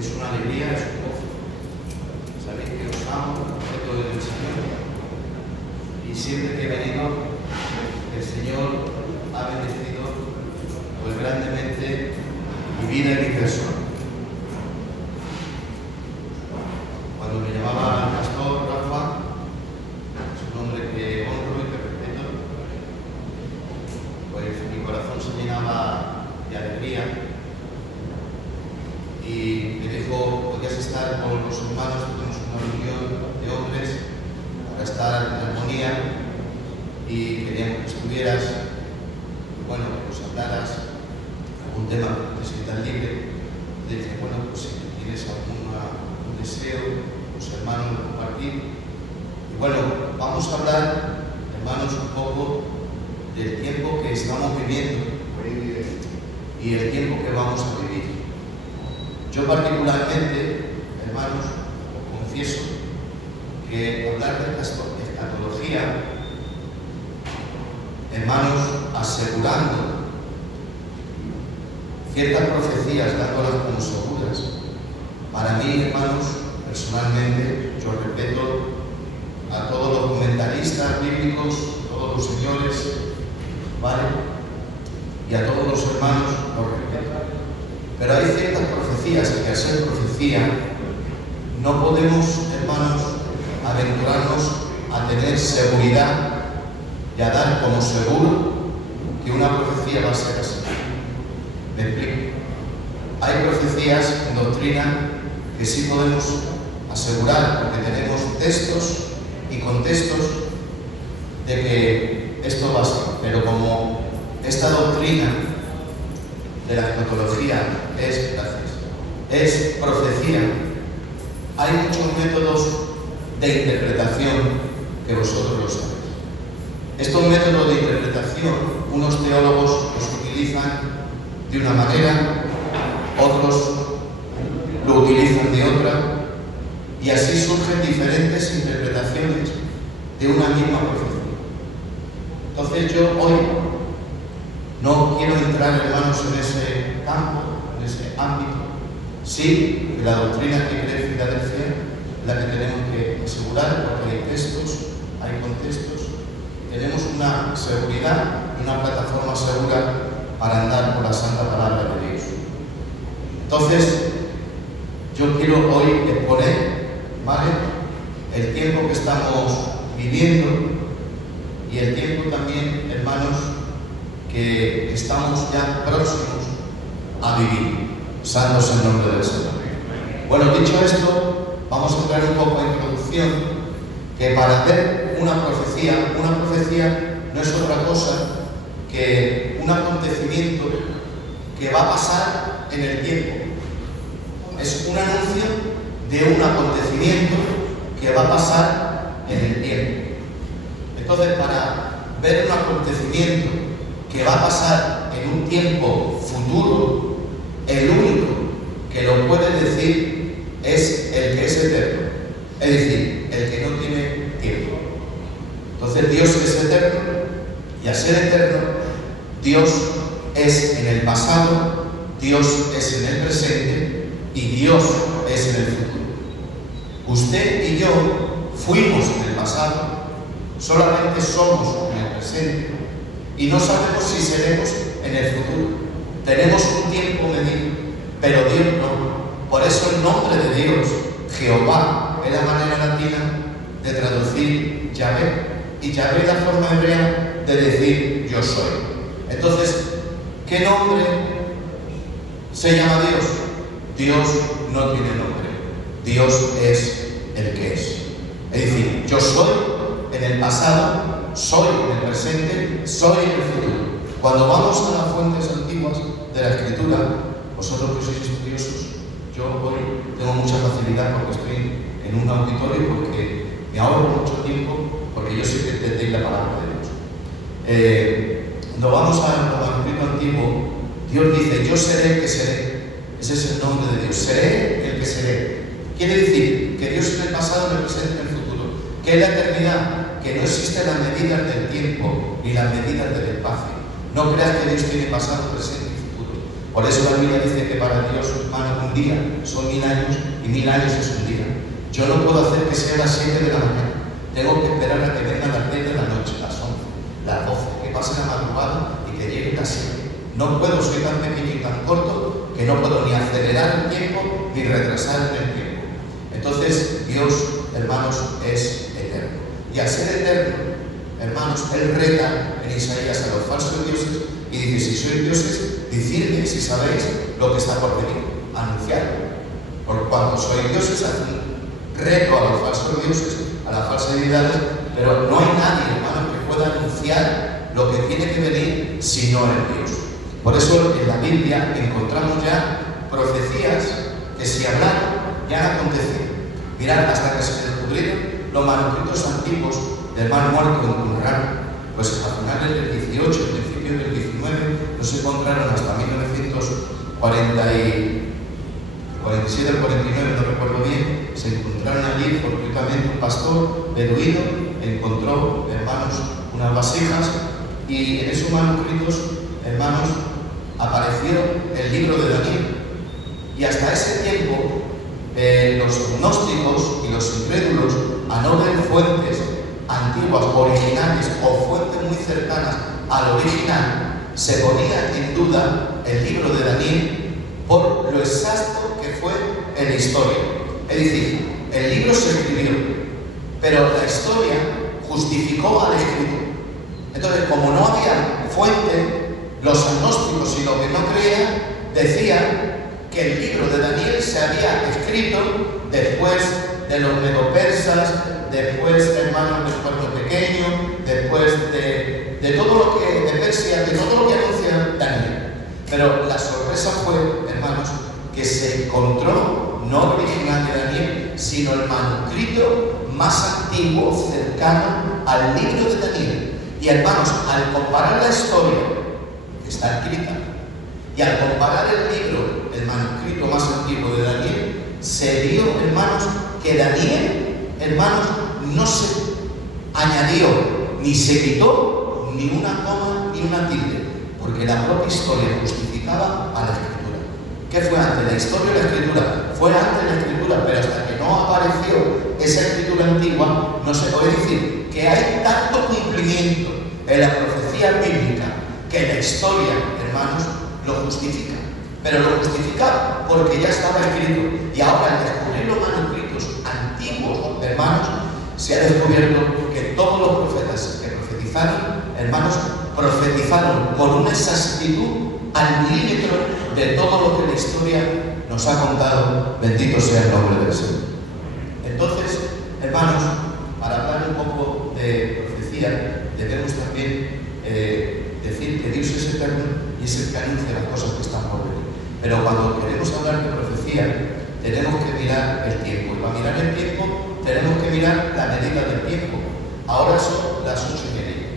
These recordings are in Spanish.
es una alegría, es un gozo. Sabéis que os amo, respeto del Señor. Y siempre que he venido, el Señor ha bendecido pues grandemente mi vida y mi persona. Cuando me llamaba el pastor Rafa, es un hombre que honro y que respeto, pues mi corazón se llenaba de alegría y me dijo: podías estar con los hermanos, tenemos una reunión de hombres para estar en armonía y queríamos que estuvieras, bueno, pues hablaras algún tema de escrita libre. Le dije: bueno, pues si tienes algún deseo, pues hermanos, de compartir. Y bueno, vamos a hablar, hermanos, un poco del tiempo que estamos viviendo y el tiempo que vamos a vivir. Yo particularmente, hermanos, os confieso que hablar de escatología, hermanos, asegurando ciertas profecías, dándolas como seguras, para mí, hermanos, personalmente, yo respeto a todos los comentaristas bíblicos, todos los señores, ¿vale? Y a todos los hermanos los respeto. Pero hay ciertas profecías que, al ser profecía, no podemos, hermanos, aventurarnos a tener seguridad y a dar como seguro que una profecía va a ser así. Me explico. Hay profecías en doctrina que sí podemos asegurar, porque tenemos textos y contextos de que esto va a ser. Pero como esta doctrina de la escatología es profecía, hay muchos métodos de interpretación que vosotros lo sabéis. Estos métodos de interpretación, unos teólogos los utilizan de una manera, otros lo utilizan de otra, y así surgen diferentes interpretaciones de una misma profecía. Entonces yo hoy no quiero entrar, hermanos, en ese campo, en ese ámbito. Sí, de la doctrina que cree Filadelfia, la que tenemos que asegurar, porque hay textos, hay contextos, tenemos una seguridad y una plataforma segura para andar por la santa palabra de Dios. Entonces, yo quiero hoy exponer, ¿vale?, el tiempo que estamos viviendo y el tiempo también, hermanos, que estamos ya próximos a vivir. Santo es el nombre del Señor. Bueno, dicho esto, vamos a entrar un poco en introducción, que para hacer una profecía no es otra cosa que un acontecimiento que va a pasar en el tiempo. Es un anuncio de un acontecimiento que va a pasar en el tiempo. Entonces, para ver un acontecimiento que va a pasar en un tiempo futuro, el único que lo puede decir es el que es eterno, es decir, el que no tiene tiempo. Entonces Dios es eterno, y al ser eterno, Dios es en el pasado, Dios es en el presente y Dios es en el futuro. Usted y yo fuimos en el pasado, solamente somos en el presente y no sabemos si seremos en el futuro. Tenemos un tiempo medido, pero Dios no. Por eso el nombre de Dios, Jehová, es la manera latina de traducir Yahvé, y Yahvé es la forma hebrea de decir yo soy. Entonces, ¿qué nombre se llama Dios? Dios no tiene nombre. Dios es el que es. Es decir, yo soy en el pasado, soy en el presente, soy en el futuro. Cuando vamos a las fuentes antiguas de la Escritura, vosotros que sois estudiosos, yo hoy tengo mucha facilidad porque estoy en un auditorio, porque me ahorro mucho tiempo, porque yo sé que entendéis la palabra de Dios. Cuando vamos al manuscrito antiguo, Dios dice: yo seré el que seré. Ese es el nombre de Dios. Seré el que seré. Quiere decir que Dios es el pasado, el presente y el futuro. Que es la eternidad, que no existen las medidas del tiempo ni las medidas del espacio. No creas que Dios tiene pasado, presente y futuro. Por eso la Biblia dice que para Dios, hermano, un día, son 1000 años y 1000 años es un día. Yo no puedo hacer que sea las 7 de la mañana. Tengo que esperar a que vengan las 10 de la noche, las 11, las 12, que pase la madrugada y que llegue las 7. No puedo, soy tan pequeño y tan corto que no puedo ni acelerar el tiempo ni retrasar el tiempo. Entonces, Dios, hermanos, es eterno. Y al ser eterno, hermanos, Él reta en Isaías a los falsos dioses y dice: si sois dioses, decidme si sabéis lo que está por venir, anunciadlo. Por cuanto sois dioses, haced un reto a los falsos dioses, a las falsas deidades, pero no hay nadie, hermanos, que pueda anunciar lo que tiene que venir si no es Dios. Por eso en la Biblia encontramos ya profecías que si hablaron ya han acontecido. Mirad, hasta que se descubrieron los manuscritos antiguos del Mar Muerto en Qumran, pues a finales del 18, principios del 19, no se encontraron hasta 1947 o 49, no recuerdo bien, se encontraron allí fortuitamente un pastor beduino, encontró, hermanos, unas vasijas, y en esos manuscritos, hermanos, apareció el libro de Daniel. Y hasta ese tiempo, los gnósticos y los incrédulos, a no ver fuentes antiguas, originales o fuentes muy cercanas al original, se ponía en duda el libro de Daniel por lo exacto que fue en la historia. Es decir, el libro se escribió, pero la historia justificó al escritor. Entonces, como no había fuente, los agnósticos y los que no creían decían que el libro de Daniel se había escrito después de los medopersas, después, hermanos, del pueblo pequeño, después de todo lo que, de Persia, de todo lo que anuncia Daniel. Pero la sorpresa fue, hermanos, que se encontró no el original de Daniel, sino el manuscrito más antiguo, cercano al libro de Daniel. Y hermanos, al comparar la historia que está escrita y al comparar el libro, el manuscrito más antiguo de Daniel, se vio, hermanos, que Daniel, hermanos, no se añadió, ni se quitó, ni una coma, ni una tilde, porque la propia historia justificaba a la Escritura. ¿Qué fue antes, la historia o la Escritura? Fue antes la Escritura, pero hasta que no apareció esa Escritura antigua, no se puede decir que hay tanto cumplimiento en la profecía bíblica que la historia, hermanos, lo justifica. Pero lo justifica porque ya estaba escrito. Y ahora, al descubrir los manuscritos antiguos, hermanos, se ha descubierto que todos los profetas que profetizaron, hermanos, profetizaron con una exactitud al milímetro de todo lo que la historia nos ha contado. Bendito sea el nombre del Señor. Entonces, hermanos, para hablar un poco de profecía, debemos también decir que Dios es eterno y es el que anuncia las cosas que están por venir. Pero cuando queremos hablar de profecía, tenemos que mirar el tiempo. Y para mirar el tiempo, tenemos que mirar la medida del tiempo. Ahora son las 8:30.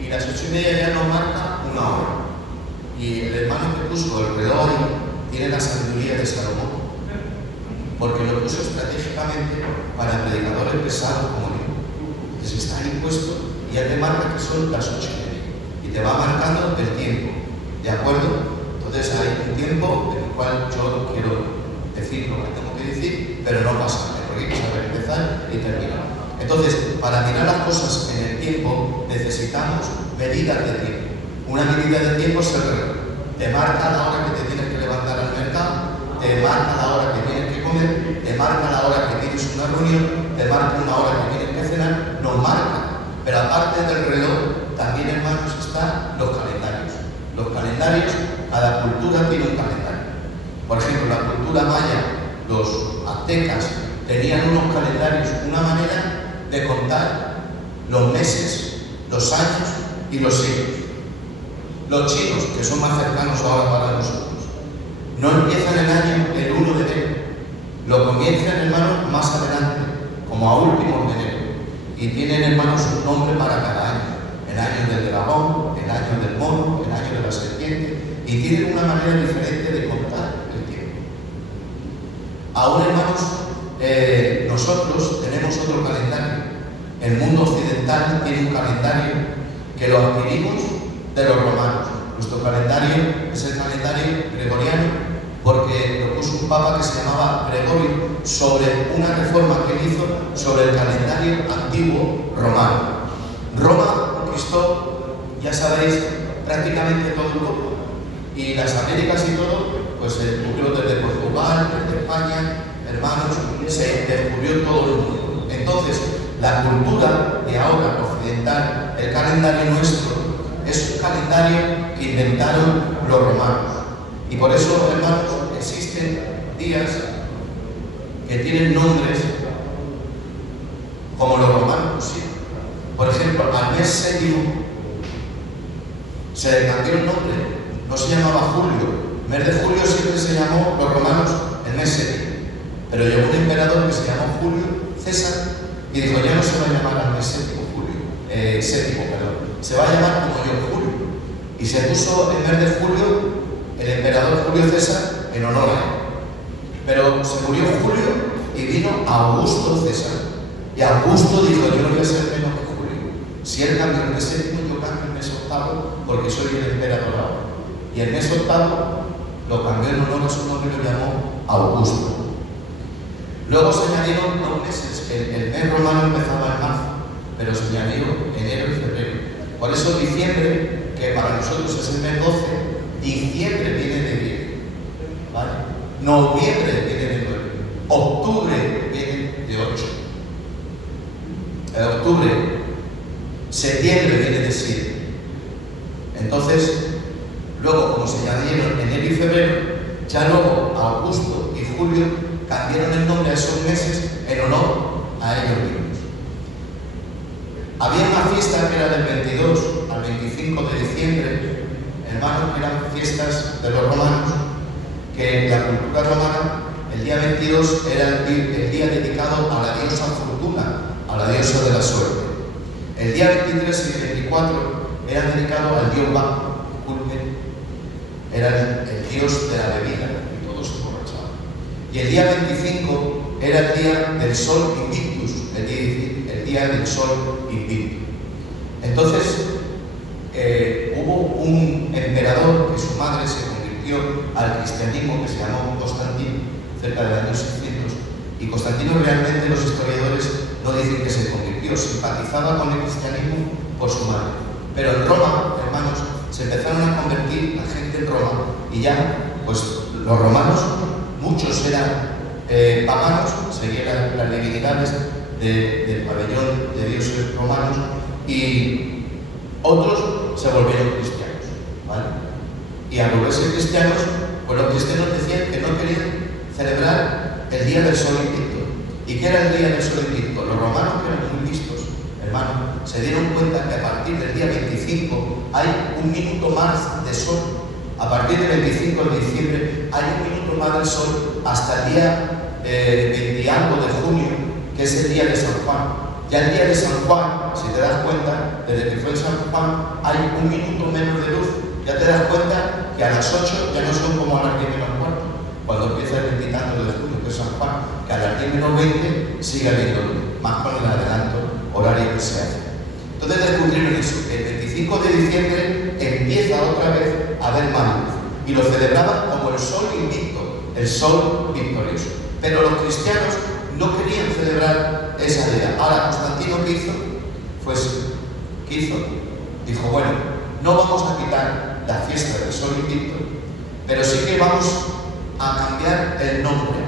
Y las 8:30 ya nos marca una hora. Y el hermano que puso el reloj tiene la sabiduría de Salomón, porque lo puso estratégicamente para predicadores pesados como yo. Entonces está ahí puesto y ya te marca que son las 8:30. Y te va marcando el tiempo. ¿De acuerdo? Entonces hay un tiempo en el cual yo quiero decir lo que tengo que decir, pero no pasa nada, porque hay que saber empezar y terminar. Entonces, para mirar las cosas en el tiempo, necesitamos medidas de tiempo. Una medida de tiempo es el reloj. Te marca la hora que te tienes que levantar al mercado, te marca la hora que tienes que comer, te marca la hora que tienes una reunión, te marca una hora que tienes que cenar, nos marca. Pero aparte del reloj, también, hermanos, están los calendarios. Los calendarios, cada cultura tiene un calendario. Por ejemplo, la cultura maya, los aztecas, tenían unos calendarios, una manera de contar los meses, los años y los siglos. Los chinos, que son más cercanos ahora para nosotros, no empiezan el año el 1 de enero, lo comienzan, hermanos, más adelante, como a últimos de enero, y tienen, hermanos, un nombre para cada año. El año del dragón, el año del mono, el año de la serpiente, y tienen una manera diferente de contar el tiempo. Aún, hermanos, nosotros tenemos otro calendario. El mundo occidental tiene un calendario que lo adquirimos de los romanos. Nuestro calendario es el calendario gregoriano porque un papa que se llamaba Gregorio, sobre una reforma que él hizo sobre el calendario antiguo romano. Roma conquistó, ya sabéis, prácticamente todo Europa. Y las Américas y todo, pues se descubrió desde Portugal, desde España, hermanos, se descubrió todo el mundo. Entonces, la cultura de ahora occidental, el calendario nuestro, es un calendario que inventaron los romanos. Y por eso, hermanos, existen días que tienen nombres como los romanos pusieron. Por ejemplo, al mes séptimo se le cambió el nombre, no se llamaba Julio. El mes de julio siempre se llamó los romanos el mes séptimo. Pero llegó un emperador que se llamó Julio César y dijo: ya no se va a llamar al mes séptimo, se va a llamar como yo, Julio. Y se puso el mes de julio el emperador Julio César en honor a él. Pero se murió Julio y vino Augusto César. Y Augusto dijo: yo no voy a ser menos que Julio. Si él cambia el mes séptimo, yo cambio el mes octavo porque soy el emperador ahora. Y el mes octavo lo cambió en honor a su nombre y lo llamó Augusto. Luego se añadieron 2 meses. El mes romano empezaba en marzo, pero se añadió enero y febrero. Por eso diciembre, que para nosotros es el mes 12, diciembre viene de 10, ¿vale? Noviembre viene de 9, octubre viene de 8, octubre, septiembre viene de 7. Entonces, luego, como se añadieron enero y febrero, ya luego Augusto y Julio cambiaron el nombre a esos meses en honor a ellos mismos. Había una fiesta que era del 22 al 25 de diciembre, hermanos, que eran fiestas de los romanos, que en la cultura romana el día 22 era el día dedicado a la diosa Fortuna, a la diosa de la suerte. El día 23 y 24 eran dedicados al dios Baco, Culmen, era el dios de la bebida, y todos se emborrachaban. Y el día 25 era el día del sol invictus, el día del sol invicto. Entonces, hubo un emperador que su madre se convirtió al cristianismo, que se llamó Constantino, cerca del año 600, y Constantino realmente, los historiadores no dicen que se convirtió, simpatizaba con el cristianismo por su madre. Pero en Roma, hermanos, se empezaron a convertir la gente en Roma, y ya, pues los romanos, muchos eran paganos, seguían las divinidades del pabellón de dioses romanos, y otros se volvieron cristianos, ¿vale? Y al volverse cristianos, pues los cristianos decían que no querían celebrar el día del sol invicto. ¿Y qué era el día del sol invicto? Los romanos, que eran muy listos, hermanos, se dieron cuenta que a partir del día 25 hay un minuto más de sol. A partir del 25 de diciembre hay un minuto más del sol hasta el día 20 y algo de junio, que es el día de San Juan. Ya el día de San Juan, si te das cuenta, desde que fue San Juan, hay un minuto menos de luz. Ya te das cuenta que a las 8 ya no son como a las 10 menos cuarto, cuando empieza el 20 de junio, que es San Juan, que a las 10 menos 20 sigue habiendo luz, más con el adelanto horario que se hace. Entonces descubrieron eso, que el 25 de diciembre empieza otra vez a haber más luz, y lo celebraban como el sol invicto, el sol victorioso. Pero los cristianos no querían celebrar esa día. Ahora, Constantino, ¿qué hizo? Pues, ¿qué hizo? Dijo: bueno, no vamos a quitar la fiesta del sol invicto, pero sí que vamos a cambiar el nombre.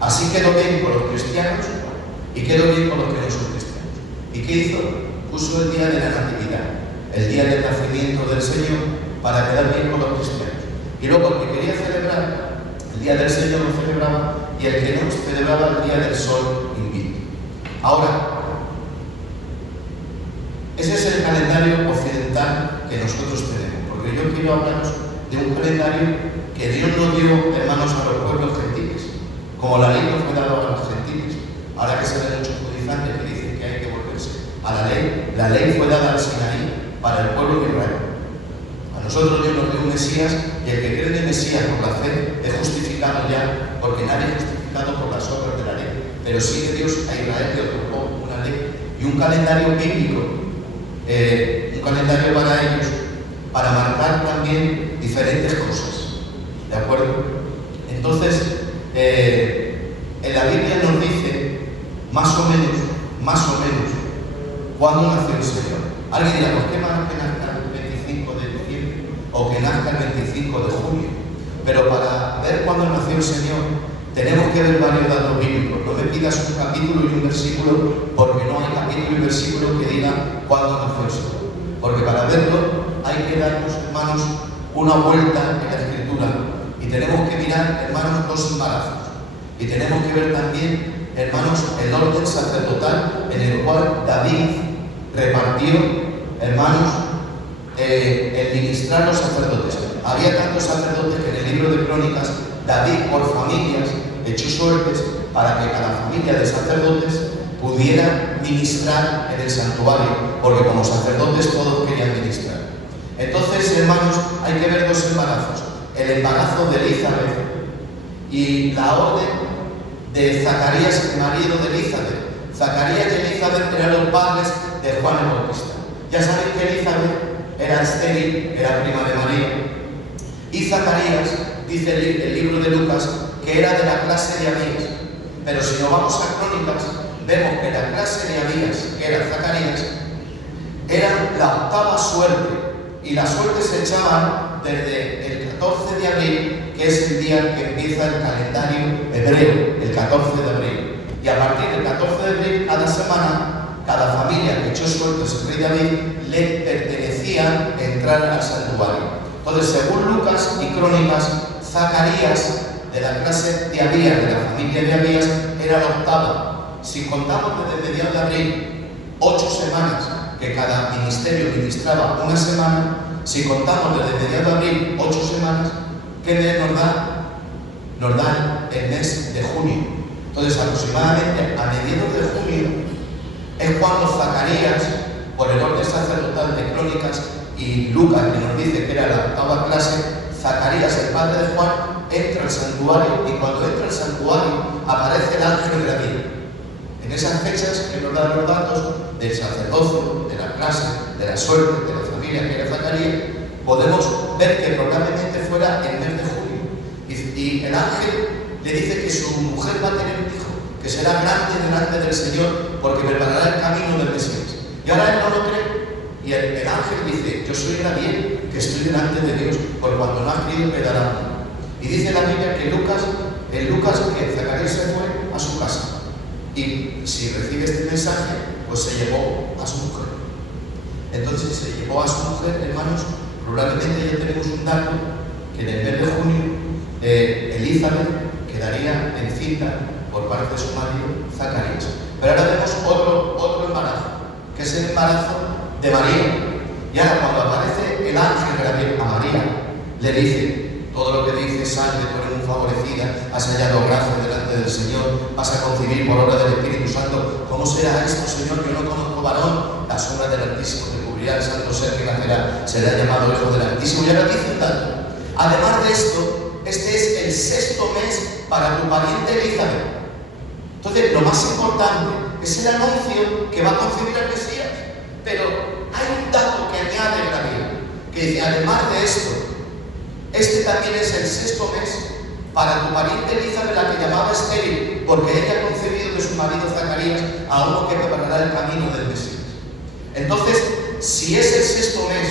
Así quedó bien con los cristianos y quedó bien con los que no son cristianos. ¿Y qué hizo? Puso el día de la Natividad, el día del nacimiento del Señor, para quedar bien con los cristianos. Y luego el que quería celebrar el día del Señor lo celebraba, y el que no celebraba el día del sol invicto. Ahora, ese es el calendario occidental que nosotros tenemos, porque yo quiero hablaros de un calendario que Dios nos dio, hermanos, a los pueblos gentiles, como la ley nos fue dada a los gentiles. Ahora que salen muchos judizantes que dicen que hay que volverse a la ley fue dada al Sinaí para el pueblo de Israel. A nosotros Dios nos dio un Mesías, y el que cree en el Mesías por la fe es justificado ya, porque nadie es justificado por las obras de la ley. Pero sí que Dios a Israel le otorgó una ley y un calendario bíblico, un calendario para ellos, para marcar también diferentes cosas. ¿De acuerdo? Entonces, menos, ¿cuándo nació el Señor? Alguien dirá, ¿por qué más que nazca el 25 de diciembre o que nazca el 25 de junio? Pero para ver cuándo nació el Señor, tenemos que ver varios datos bíblicos. No me pidas un capítulo y un versículo, porque no hay capítulo y versículo que diga cuándo nació el Señor. Porque para verlo hay que darnos, hermanos, una vuelta en la Escritura. Y tenemos que mirar, hermanos, dos embarazos. Y tenemos que ver también, hermanos, el orden sacerdotal en el cual David repartió, hermanos, el ministrar los sacerdotes. Había tantos sacerdotes que en el libro de Crónicas, David, por familias, echó suertes para que cada familia de sacerdotes pudiera ministrar en el santuario, porque como sacerdotes todos querían ministrar. Entonces, hermanos, hay que ver dos embarazos: el embarazo de Elizabeth y la orden de Zacarías, marido de Elizabeth. Zacarías y Elizabeth eran los padres de Juan el Bautista. Ya sabéis que Elizabeth era estéril, era prima de María. Y Zacarías, dice el libro de Lucas, que era de la clase de Abías. Pero si nos vamos a Crónicas, vemos que la clase de Abías, que era Zacarías, era la octava suerte. Y las suertes se echaban desde el 14 de abril, que es el día en que empieza el calendario hebreo, el 14 de abril. Y a partir del 14 de abril, cada semana, cada familia que echó suertes al rey David, le pertenecía entrar al santuario. Entonces, según Lucas y Crónicas, Zacarías, de la clase de Abías, de la familia de Abías, era la octava. Si contamos desde mediados de abril, 8 semanas, que cada ministerio ministraba una semana, si contamos desde mediados de abril 8 semanas, ¿qué mes nos da? Nos da el mes de junio. Entonces, aproximadamente a mediados de junio es cuando Zacarías, por el orden sacerdotal de Crónicas, y Lucas, que nos dice que era la octava clase, Zacarías, el padre de Juan, entra al santuario, y cuando entra al santuario aparece el ángel Gabriel. En esas fechas que nos dan los datos del sacerdocio, de la clase, de la suerte, de la familia que era Zacarías, podemos ver que probablemente fuera el mes de junio. Y el ángel le dice que su mujer va a tener un hijo, que será grande delante del Señor, porque preparará el camino del Mesías. Y ahora él no lo cree. Y el ángel dice, yo soy Gabriel, que estoy delante de Dios, por cuanto no has querido me dará uno. Y dice la Biblia que Lucas, que Zacarías se fue a su casa. Y si recibe este mensaje, pues se llevó a su mujer. Entonces se llevó a su mujer, hermanos. Probablemente ya tenemos un dato que en el mes de junio Elizabeth quedaría encinta por parte de su marido Zacarías. Pero ahora vemos otro embarazo, que es el embarazo de María. Y ahora cuando aparece el ángel Gabriel a María, le dice todo lo que dice: salve, tú eres muy favorecida, has hallado gracia delante del Señor, vas a concebir por obra del Espíritu Santo. ¿Cómo será esto, Señor? Yo no conozco varón. La sombra del Altísimo te cubrirá, el santo ser que nacerá será llamado Hijo del Altísimo. Y ahora dice un dato. Además de esto, este es el sexto mes para tu pariente Elizabeth. Entonces, lo más importante es el anuncio que va a concebir al Mesías. Pero hay un dato que añade la Biblia, que dice, además de esto, este también es el sexto mes para tu pariente Elizabeth, la que llamaba estéril, porque ella ha concebido de su marido Zacarías a uno que preparará el camino del Mesías. Entonces, si es el sexto mes,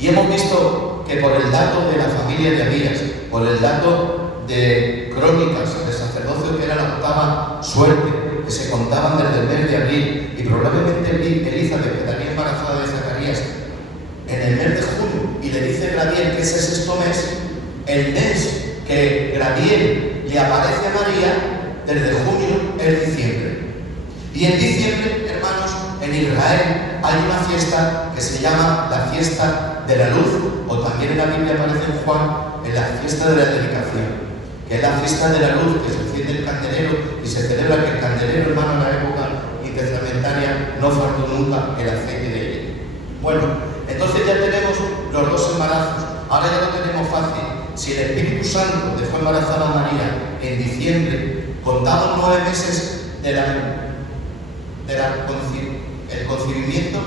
y hemos visto que por el dato de la familia de Abías, por el dato de Crónicas, de sacerdocio, que era la octava suerte, que se contaban desde el mes de abril, y probablemente Elizabeth quedaría embarazada de Zacarías en el mes de junio, y le dice Gabriel que ese sexto mes, el mes que Gabriel le aparece a María desde junio es diciembre. Y en diciembre, hermanos, en Israel hay una fiesta que se llama la fiesta de la luz, o también en la Biblia aparece en Juan en la fiesta de la dedicación, que es la fiesta de la luz, que se enciende el candelero y se celebra que el candelero, hermano, en la época intertestamentaria no faltó nunca el aceite de ella. Bueno, entonces ya tenemos los dos embarazos. Ahora ya lo tenemos fácil. Si el Espíritu Santo dejó embarazada a María en diciembre, contamos 9 meses el concebimiento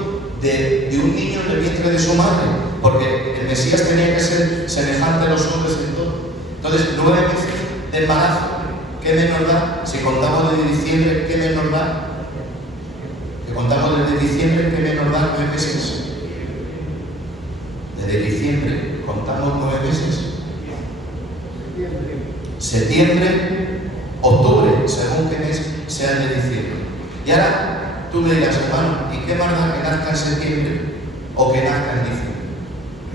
de un niño en el vientre de su madre, porque el Mesías tenía que ser semejante a los hombres en todo. Entonces, 9 meses de embarazo. ¿qué mes nos da? Si contamos desde diciembre, ¿qué mes nos da? Si contamos desde diciembre, ¿qué mes nos da? 9 meses. Desde diciembre contamos 9 meses. Septiembre, octubre, según qué mes sea el de diciembre. Y ahora tú me dirás, hermano, ¿y qué más da que nazca en septiembre o que nazca en diciembre?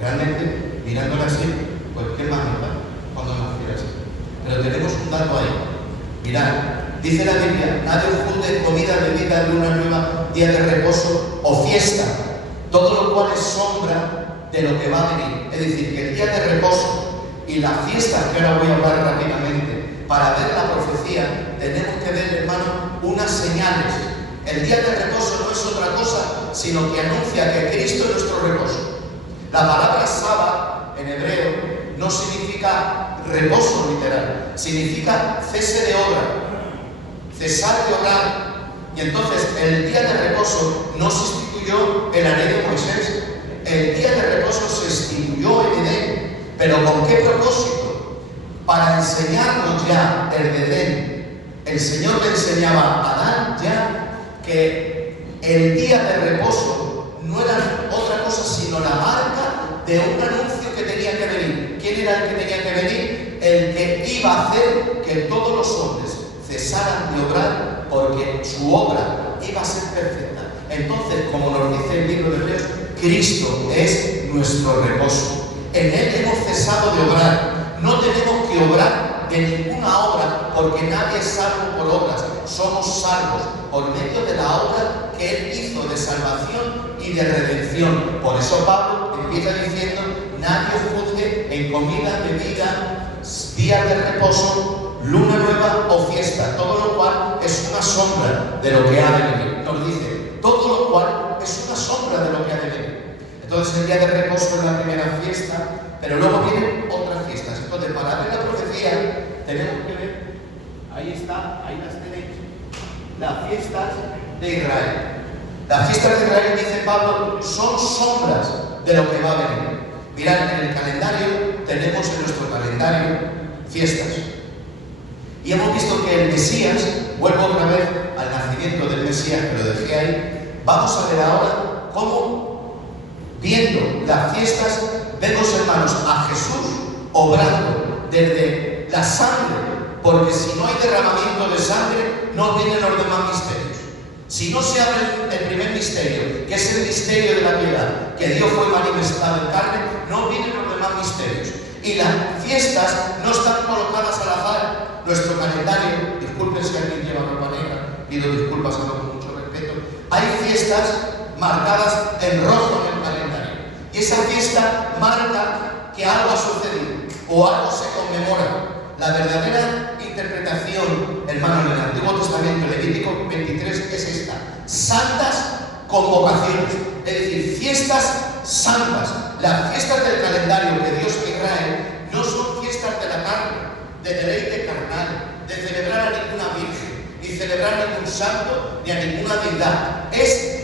Realmente, mirándolo así, pues qué más nos da cuando naciera así. Pero tenemos un dato ahí. Mirad, dice la Biblia, nadie os juzgue comida, bebida, luna nueva, día de reposo o fiesta, todo lo cual es sombra de lo que va a venir. Es decir, que el día de reposo y la fiesta, que ahora voy a hablar rápidamente, para ver la profecía, tenemos que ver, hermano, unas señales. El día de reposo no es otra cosa, sino que anuncia que Cristo es nuestro reposo. La palabra sábado, en hebreo, no significa reposo literal, significa cese de obra, cesar de obrar. Y entonces, el día de reposo no se instituyó en la ley de Moisés. El día de reposo se instituyó en Edén. ¿Pero con qué propósito? Para enseñarnos ya desde Edén. El Señor le enseñaba a Adán ya que el día de reposo no era otra cosa sino la marca de un anuncio que tenía que venir. ¿Quién era el que tenía que venir? El que iba a hacer que todos los hombres cesaran de obrar, porque su obra iba a ser perfecta. Entonces, como nos dice el libro de Hebreos, Cristo es nuestro reposo. En Él hemos cesado de obrar. No tenemos que obrar de ninguna obra, porque nadie es salvo por obras. Somos salvos por medio de la obra que Él hizo de salvación y de redención. Por eso Pablo empieza diciendo, nadie juzgue en comida, bebida, día de reposo, luna nueva o fiesta, todo lo cual es una sombra de lo que ha de venir. Nos dice, todo lo cual es una sombra de lo que ha de venir. Entonces el día de reposo es la primera fiesta, pero luego vienen otras fiestas. Entonces, para ver la profecía, tenemos que ver, ahí está, ahí las tenéis, las fiestas de Israel. Las fiestas de Israel, dice Pablo, son sombras de lo que va a venir. Mirad, en el calendario, tenemos en nuestro calendario fiestas. Y hemos visto que el Mesías, vuelvo otra vez al nacimiento del Mesías, que lo dejé ahí, vamos a ver ahora cómo, viendo las fiestas, vemos, hermanos, a Jesús obrando desde la sangre, porque si no hay derramamiento de sangre, no vienen los demás misterios. Si no se abre el primer misterio, que es el misterio de la piedad, que Dios fue manifestado en carne, no vienen los demás misterios. Y las fiestas no están colocadas al azar. Nuestro calendario, disculpen si alguien lleva ropa negra, pido disculpas a con mucho respeto, hay fiestas marcadas en rojo en el calendario. Y esa fiesta marca que algo ha sucedido o algo se conmemora. La verdadera interpretación, hermano, en el Antiguo Testamento, Levítico 23, es esta: santas convocaciones, es decir, fiestas santas. Las fiestas del calendario que Dios trae no son fiestas de la carne, de deleite carnal, de celebrar a ninguna virgen, ni celebrar a ningún santo, ni a ninguna deidad. Es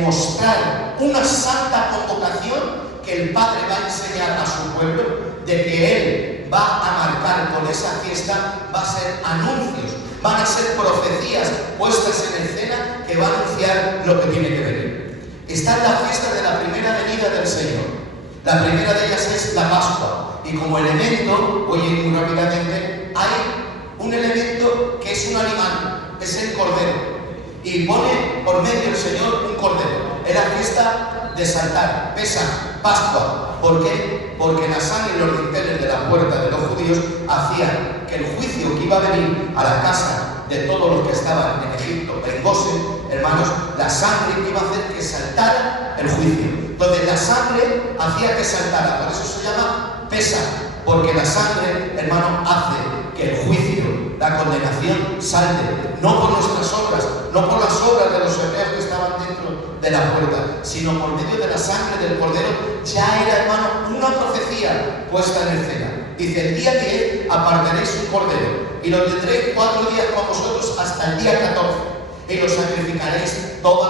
mostrar una santa convocación que el Padre va a enseñar a su pueblo, de que Él va a marcar con esa fiesta, va a ser anuncios, van a ser profecías puestas en escena que va a anunciar lo que tiene que venir. Está en la fiesta de la primera venida del Señor. La primera de ellas es la Pascua. Y como elemento, voy a ir muy rápidamente, hay un elemento que es un animal, es el cordero. Y pone por medio el Señor un cordero. Es la fiesta de Saltar, Pesaj, Pascua. ¿Por qué? Porque la sangre y los dinteles de la puerta de los judíos hacían que el juicio que iba a venir a la casa de todos los que estaban en Egipto, en Gosén, hermanos, la sangre iba a hacer que saltara el juicio. Entonces la sangre hacía que saltara, por eso se llama Pesaj, porque la sangre, hermano, hace que el juicio, la condenación salte, no por nuestras obras, no por las obras de los hebreos que estaban dentro de la puerta, sino por medio de la sangre del cordero. Ya era, hermano, una profecía puesta en escena. Dice, el día 10 apartaréis un cordero y lo tendréis 4 días con vosotros hasta el día 14 y lo sacrificaréis todo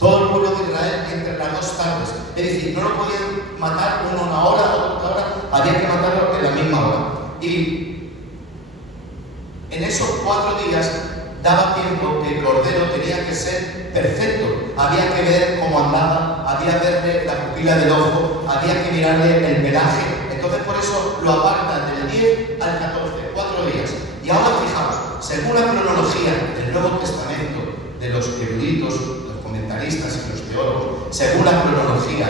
el pueblo de Israel entre las 2 tardes. Es decir, no lo podían matar uno a una hora, otro a otra hora, había que matarlo en la misma hora. Y había que ver cómo andaba, había que verle la pupila del ojo, había que mirarle el pelaje. Entonces por eso lo apartan del 10 al 14, 4 días. Y ahora fijaos, según la cronología del Nuevo Testamento, de los eruditos, los comentaristas y los teólogos, según la cronología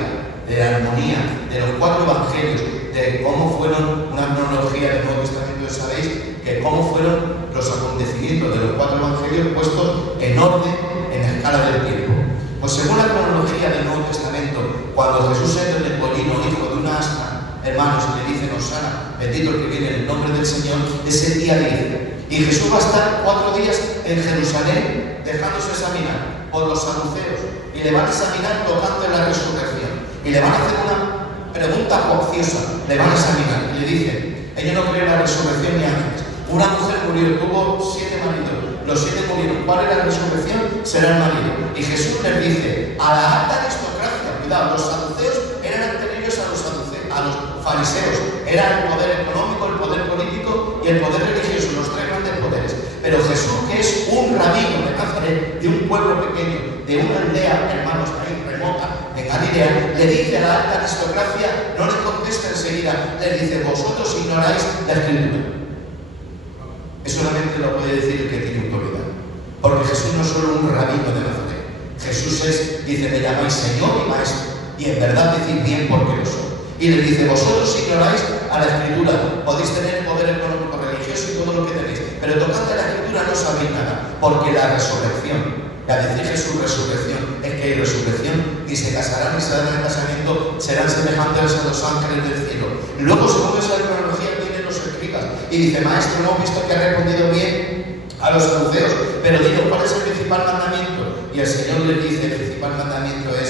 de la armonía de los 4 evangelios, de cómo fueron, una cronología del Nuevo Testamento, sabéis que cómo fueron los acontecimientos de los 4 evangelios puestos en orden en la escala del tiempo. Pues según la cronología del Nuevo Testamento, cuando Jesús entra en el pollino, hijo de una asna, hermanos, y le dicen: Hosana, bendito el que viene en el nombre del Señor, es el día 10. Y Jesús va a estar 4 días en Jerusalén, dejándose examinar por los saduceos, y le van a examinar tocante la resurrección. Y le van a hacer una pregunta capciosa, le van a examinar, y le dicen: ellos no creen en la resurrección ni ángeles. Una mujer murió, tuvo 7 maridos, los 7 murieron. ¿Cuál es la resurrección? Será el marido. Y Jesús les dice a la alta aristocracia, cuidado, los saduceos eran anteriores a los fariseos, era el poder económico, el poder político y el poder religioso, los 3 grandes poderes. Pero Jesús, que es un rabino de Nazaret, de un pueblo pequeño, de una aldea, hermanos, ahí remota, en Galilea, le dice a la alta aristocracia, no le contesta enseguida, les dice: vosotros ignoráis la Escritura. Eso solamente lo puede decir el que tiene autoridad. Porque Jesús no es solo un rabino de Nazaret. Jesús dice: me llamáis Señor y Maestro, y en verdad decís bien porque lo soy. Y le dice: vosotros ignoráis a la Escritura, podéis tener poder económico, religioso y todo lo que tenéis, pero tocante a la Escritura no sabéis nada, porque la resurrección, al decir Jesús resurrección, es que hay resurrección, ni se casarán ni se darán el casamiento, serán semejantes a los ángeles del cielo. Luego, según esa cronología, vienen los escribas y dice: Maestro, hemos visto que ha respondido bien a los saduceos, pero dinos cuál es el principal mandamiento. Y el Señor les dice: el principal mandamiento es: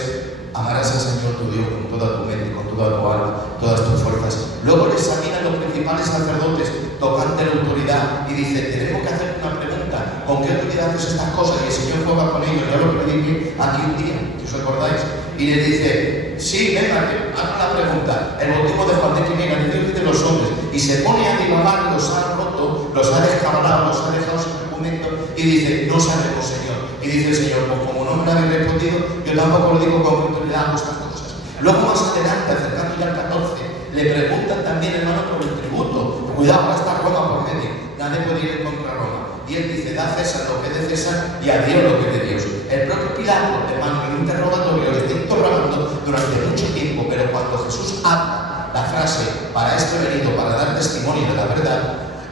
amarás al Señor tu Dios con toda tu mente, con toda tu alma, todas tus fuerzas. Luego le examinan los principales sacerdotes tocante la autoridad y dice: tenemos que hacer una pregunta, ¿con qué autoridad haces estas cosas? Y el Señor juega con ellos. Yo lo prediqué aquí un día, si os acordáis, y le dice: sí, venga, haz la pregunta. El bautismo de Juan, ¿de quién era? De Dios y de los hombres. Y se pone a divagar, los ha roto, los ha descabalado, los ha dejado sin argumento y dice: no sabemos, Señor. Y dice el Señor: pues como no me lo habéis respondido, yo tampoco lo digo con autoridad a vuestras cosas. Luego más adelante, acercando ya al 14, le preguntan también, hermano, por el tributo. Cuidado, ahora está Roma por medio. Nadie puede ir contra Roma. Y él dice: da a César lo que es de César y a Dios lo que es de Dios. El propio Pilato, hermano, en un interrogatorio le está interrogando durante mucho tiempo, pero cuando Jesús habla la frase: para esto he venido, para dar testimonio de la verdad,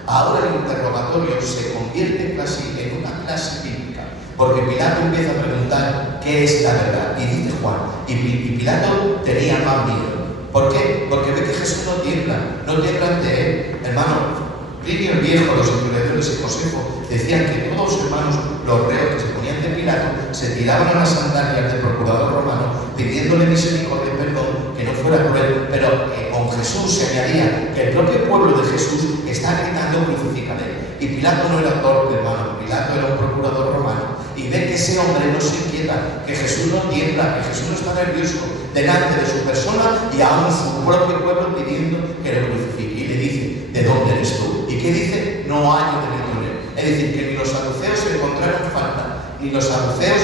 ahora el interrogatorio se convierte casi en una clase bíblica. Porque Pilato empieza a preguntar qué es la verdad. Y dice Juan, y Pilato tenía más miedo. ¿Por qué? Porque ve que Jesús no tiembla ante él. Hermano, Plinio el Viejo, los historiadores y Josefo decían que todos los hermanos, los reos que se ponían de Pilato, se tiraban a las sandalias del procurador romano pidiéndole misericordia y perdón, que no fuera cruel, pero con Jesús se añadía que el propio pueblo de Jesús está gritando: crucifícale. Y Pilato no era torpe, hermano, Pilato era un procurador romano, y ve que ese hombre no se inquieta, que Jesús no tiembla, que Jesús no está nervioso delante de su persona y aún su propio pueblo pidiendo que lo crucifique. Y le dice: ¿de dónde eres tú? ¿Y qué dice? No hallo delito en él. Es decir, que ni los saduceos encontraron falta, ni los saduceos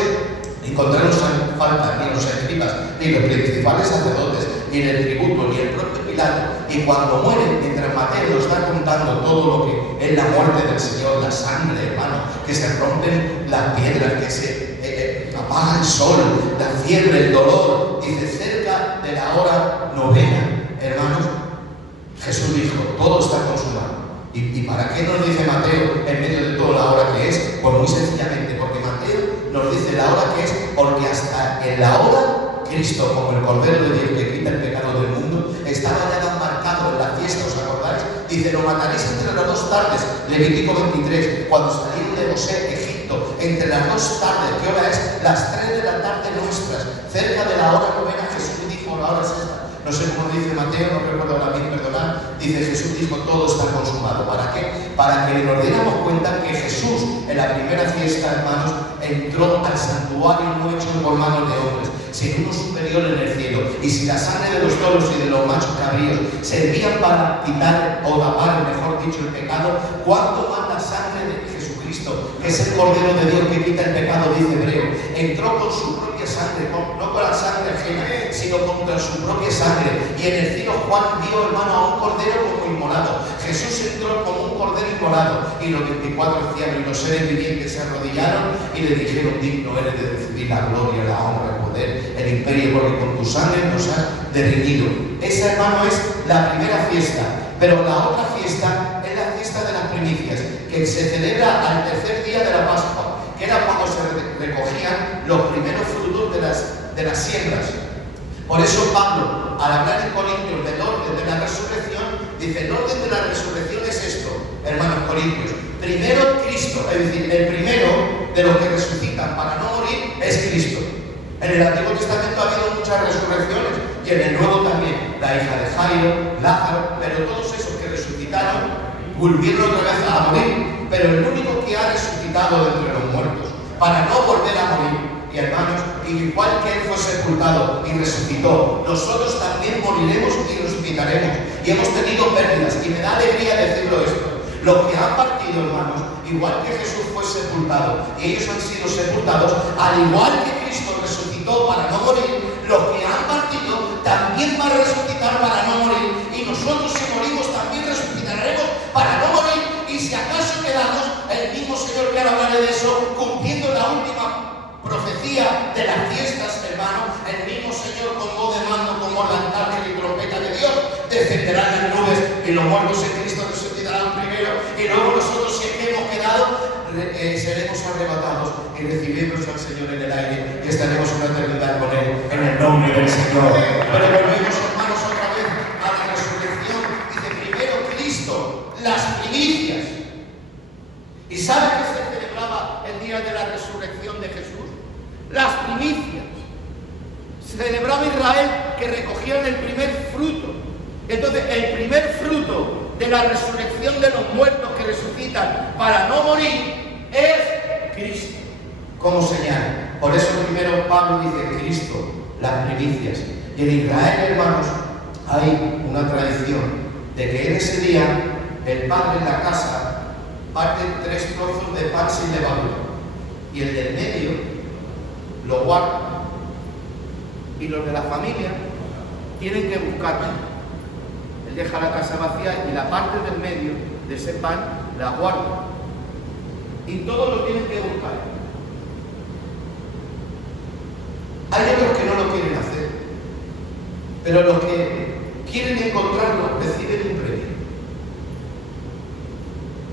encontraron falta, ni los escribas, ni los principales sacerdotes, ni en el tributo, ni el propio Pilato. Y cuando muere, mientras Mateo nos está contando todo lo que es la muerte del Señor, la sangre, hermano, que se rompen las piedras, que se apaga el sol, la fiebre, el dolor, dice: cerca de la hora novena, hermanos, Jesús dijo: todo está consumado. ¿Y para qué nos dice Mateo en medio de toda la hora que es? Pues muy sencillamente, porque Mateo nos dice la hora que es, porque hasta en la hora Cristo, como el Cordero de Dios que quita el pecado del mundo, estaba ya marcado en la fiesta, ¿os acordáis? Dice: lo mataréis entre las 2 tardes, Levítico 23, cuando salieron de José, Egipto, entre las 2 tardes, ¿qué hora es? Las 3 de la tarde nuestras, cerca de la hora novena. Jesús dijo: la hora es esta. No sé cómo dice Mateo, no recuerdo ahora bien, perdonad. Dice: Jesús dijo: todo está consumado. ¿Para qué? Para que nos diéramos cuenta que Jesús, en la primera fiesta, hermanos, entró al santuario no hecho por manos de hombres, sino uno superior en el cielo. Y si la sangre de los toros y de los machos cabríos servían para quitar o tapar, mejor dicho, el pecado, ¿cuánto más la sangre de Jesucristo, que es el Cordero de Dios que quita el pecado, dice Hebreo? Entró con su propia sangre, no con la sangre ajena, sino contra su propia sangre. Y en el cielo Juan vio, hermano, a un cordero como inmolado. Jesús entró como un cordero inmolado, y los 24 ancianos y los seres vivientes se arrodillaron y le dijeron: digno eres de recibir la gloria, la honra, el poder, el imperio, porque con tu sangre nos has redimido. Esa, hermano, es la primera fiesta. Pero la otra fiesta es la fiesta de las primicias, que se celebra al tercer día de la Pascua, que era cuando se recogían los primeros frutos de las siembras. Por eso Pablo, al hablar en Corintios del orden de la resurrección, dice: el orden de la resurrección es esto, hermanos Corintios. Primero Cristo, es decir, el primero de los que resucitan para no morir es Cristo. En el Antiguo Testamento ha habido muchas resurrecciones, y en el Nuevo también. La hija de Jairo, Lázaro, pero todos esos que resucitaron volvieron otra vez a morir. Pero el único que ha resucitado de entre los muertos para no volver a morir, y hermanos, igual que él fue sepultado y resucitó, nosotros también moriremos y resucitaremos. Y hemos tenido pérdidas, y me da alegría decirlo esto. Los que han partido, hermanos, igual que Jesús fue sepultado y ellos han sido sepultados, al igual que Cristo resucitó para no morir, los que han partido también van a resucitar para no morir, y nosotros, si morimos, también resucitaremos para no morir. Y si acaso quedamos, el mismo Señor, que ahora hablaré de eso, cumpliendo la última profecía de las fiestas, hermano, el mismo Señor, con voz de mando, con voz de arcángel y trompeta de Dios, descenderá en las nubes, y los muertos en Cristo resucitarán primero, y luego nosotros, si es que hemos quedado, seremos arrebatados y recibiremos al Señor en el aire, y estaremos en la eternidad con Él, en el nombre del Señor. Pero volvemos, hermanos, otra vez a la resurrección. Dice: primero Cristo, las primicias. ¿Y sabe qué se celebraba el día de la resurrección de Jesús? Las primicias. Se celebraba Israel que recogían el primer fruto. Entonces, el primer fruto de la resurrección de los muertos que resucitan para no morir es Cristo, como señal. Por eso primero Pablo dice: Cristo, las primicias. Y en Israel, hermanos, hay una tradición de que en ese día el padre en la casa parte 3 trozos de pan sin levadura, y el del medio lo guarda, y los de la familia tienen que buscarlo. Él deja la casa vacía y la parte del medio de ese pan la guarda, y todos lo tienen que buscar. Hay otros que no lo quieren hacer, pero los que quieren encontrarlo reciben un premio.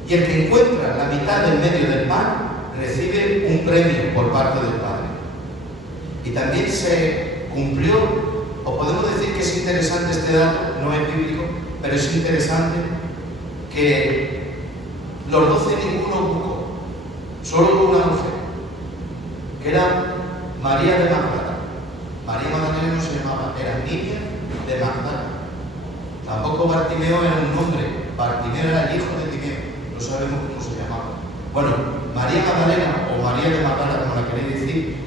Y el que encuentra la mitad del medio del pan recibe un premio por parte del Padre. Y también se cumplió, o podemos decir que es interesante este dato, no es bíblico, pero es interesante, que los 12 ninguno buscó, solo hubo una mujer, que era María de Magdala. María Magdalena no se llamaba, era Niña de Magdala. Tampoco Bartimeo era un nombre, Bartimeo era el hijo de Timeo, no sabemos cómo se llamaba. Bueno, María Magdalena, o María de Magdala, como la queréis decir,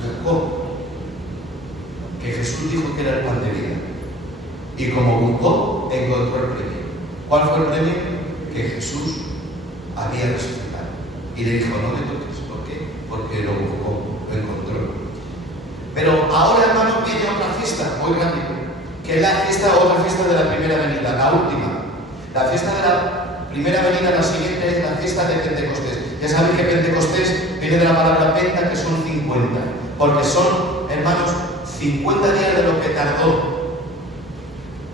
buscó, que Jesús dijo que era el pan de vida. Y como buscó, encontró el premio. ¿Cuál fue el premio? Que Jesús había resucitado. Y le dijo: no me toques. ¿Por qué? Porque lo buscó, lo encontró. Pero ahora, hermanos, viene otra fiesta, muy rápido, que es la fiesta, otra fiesta de la primera venida, la última. La fiesta de la primera venida, la siguiente, es la fiesta de Pentecostés. Ya sabéis que Pentecostés viene de la palabra penta, que son 50, porque son, hermanos, 50 días de lo que tardó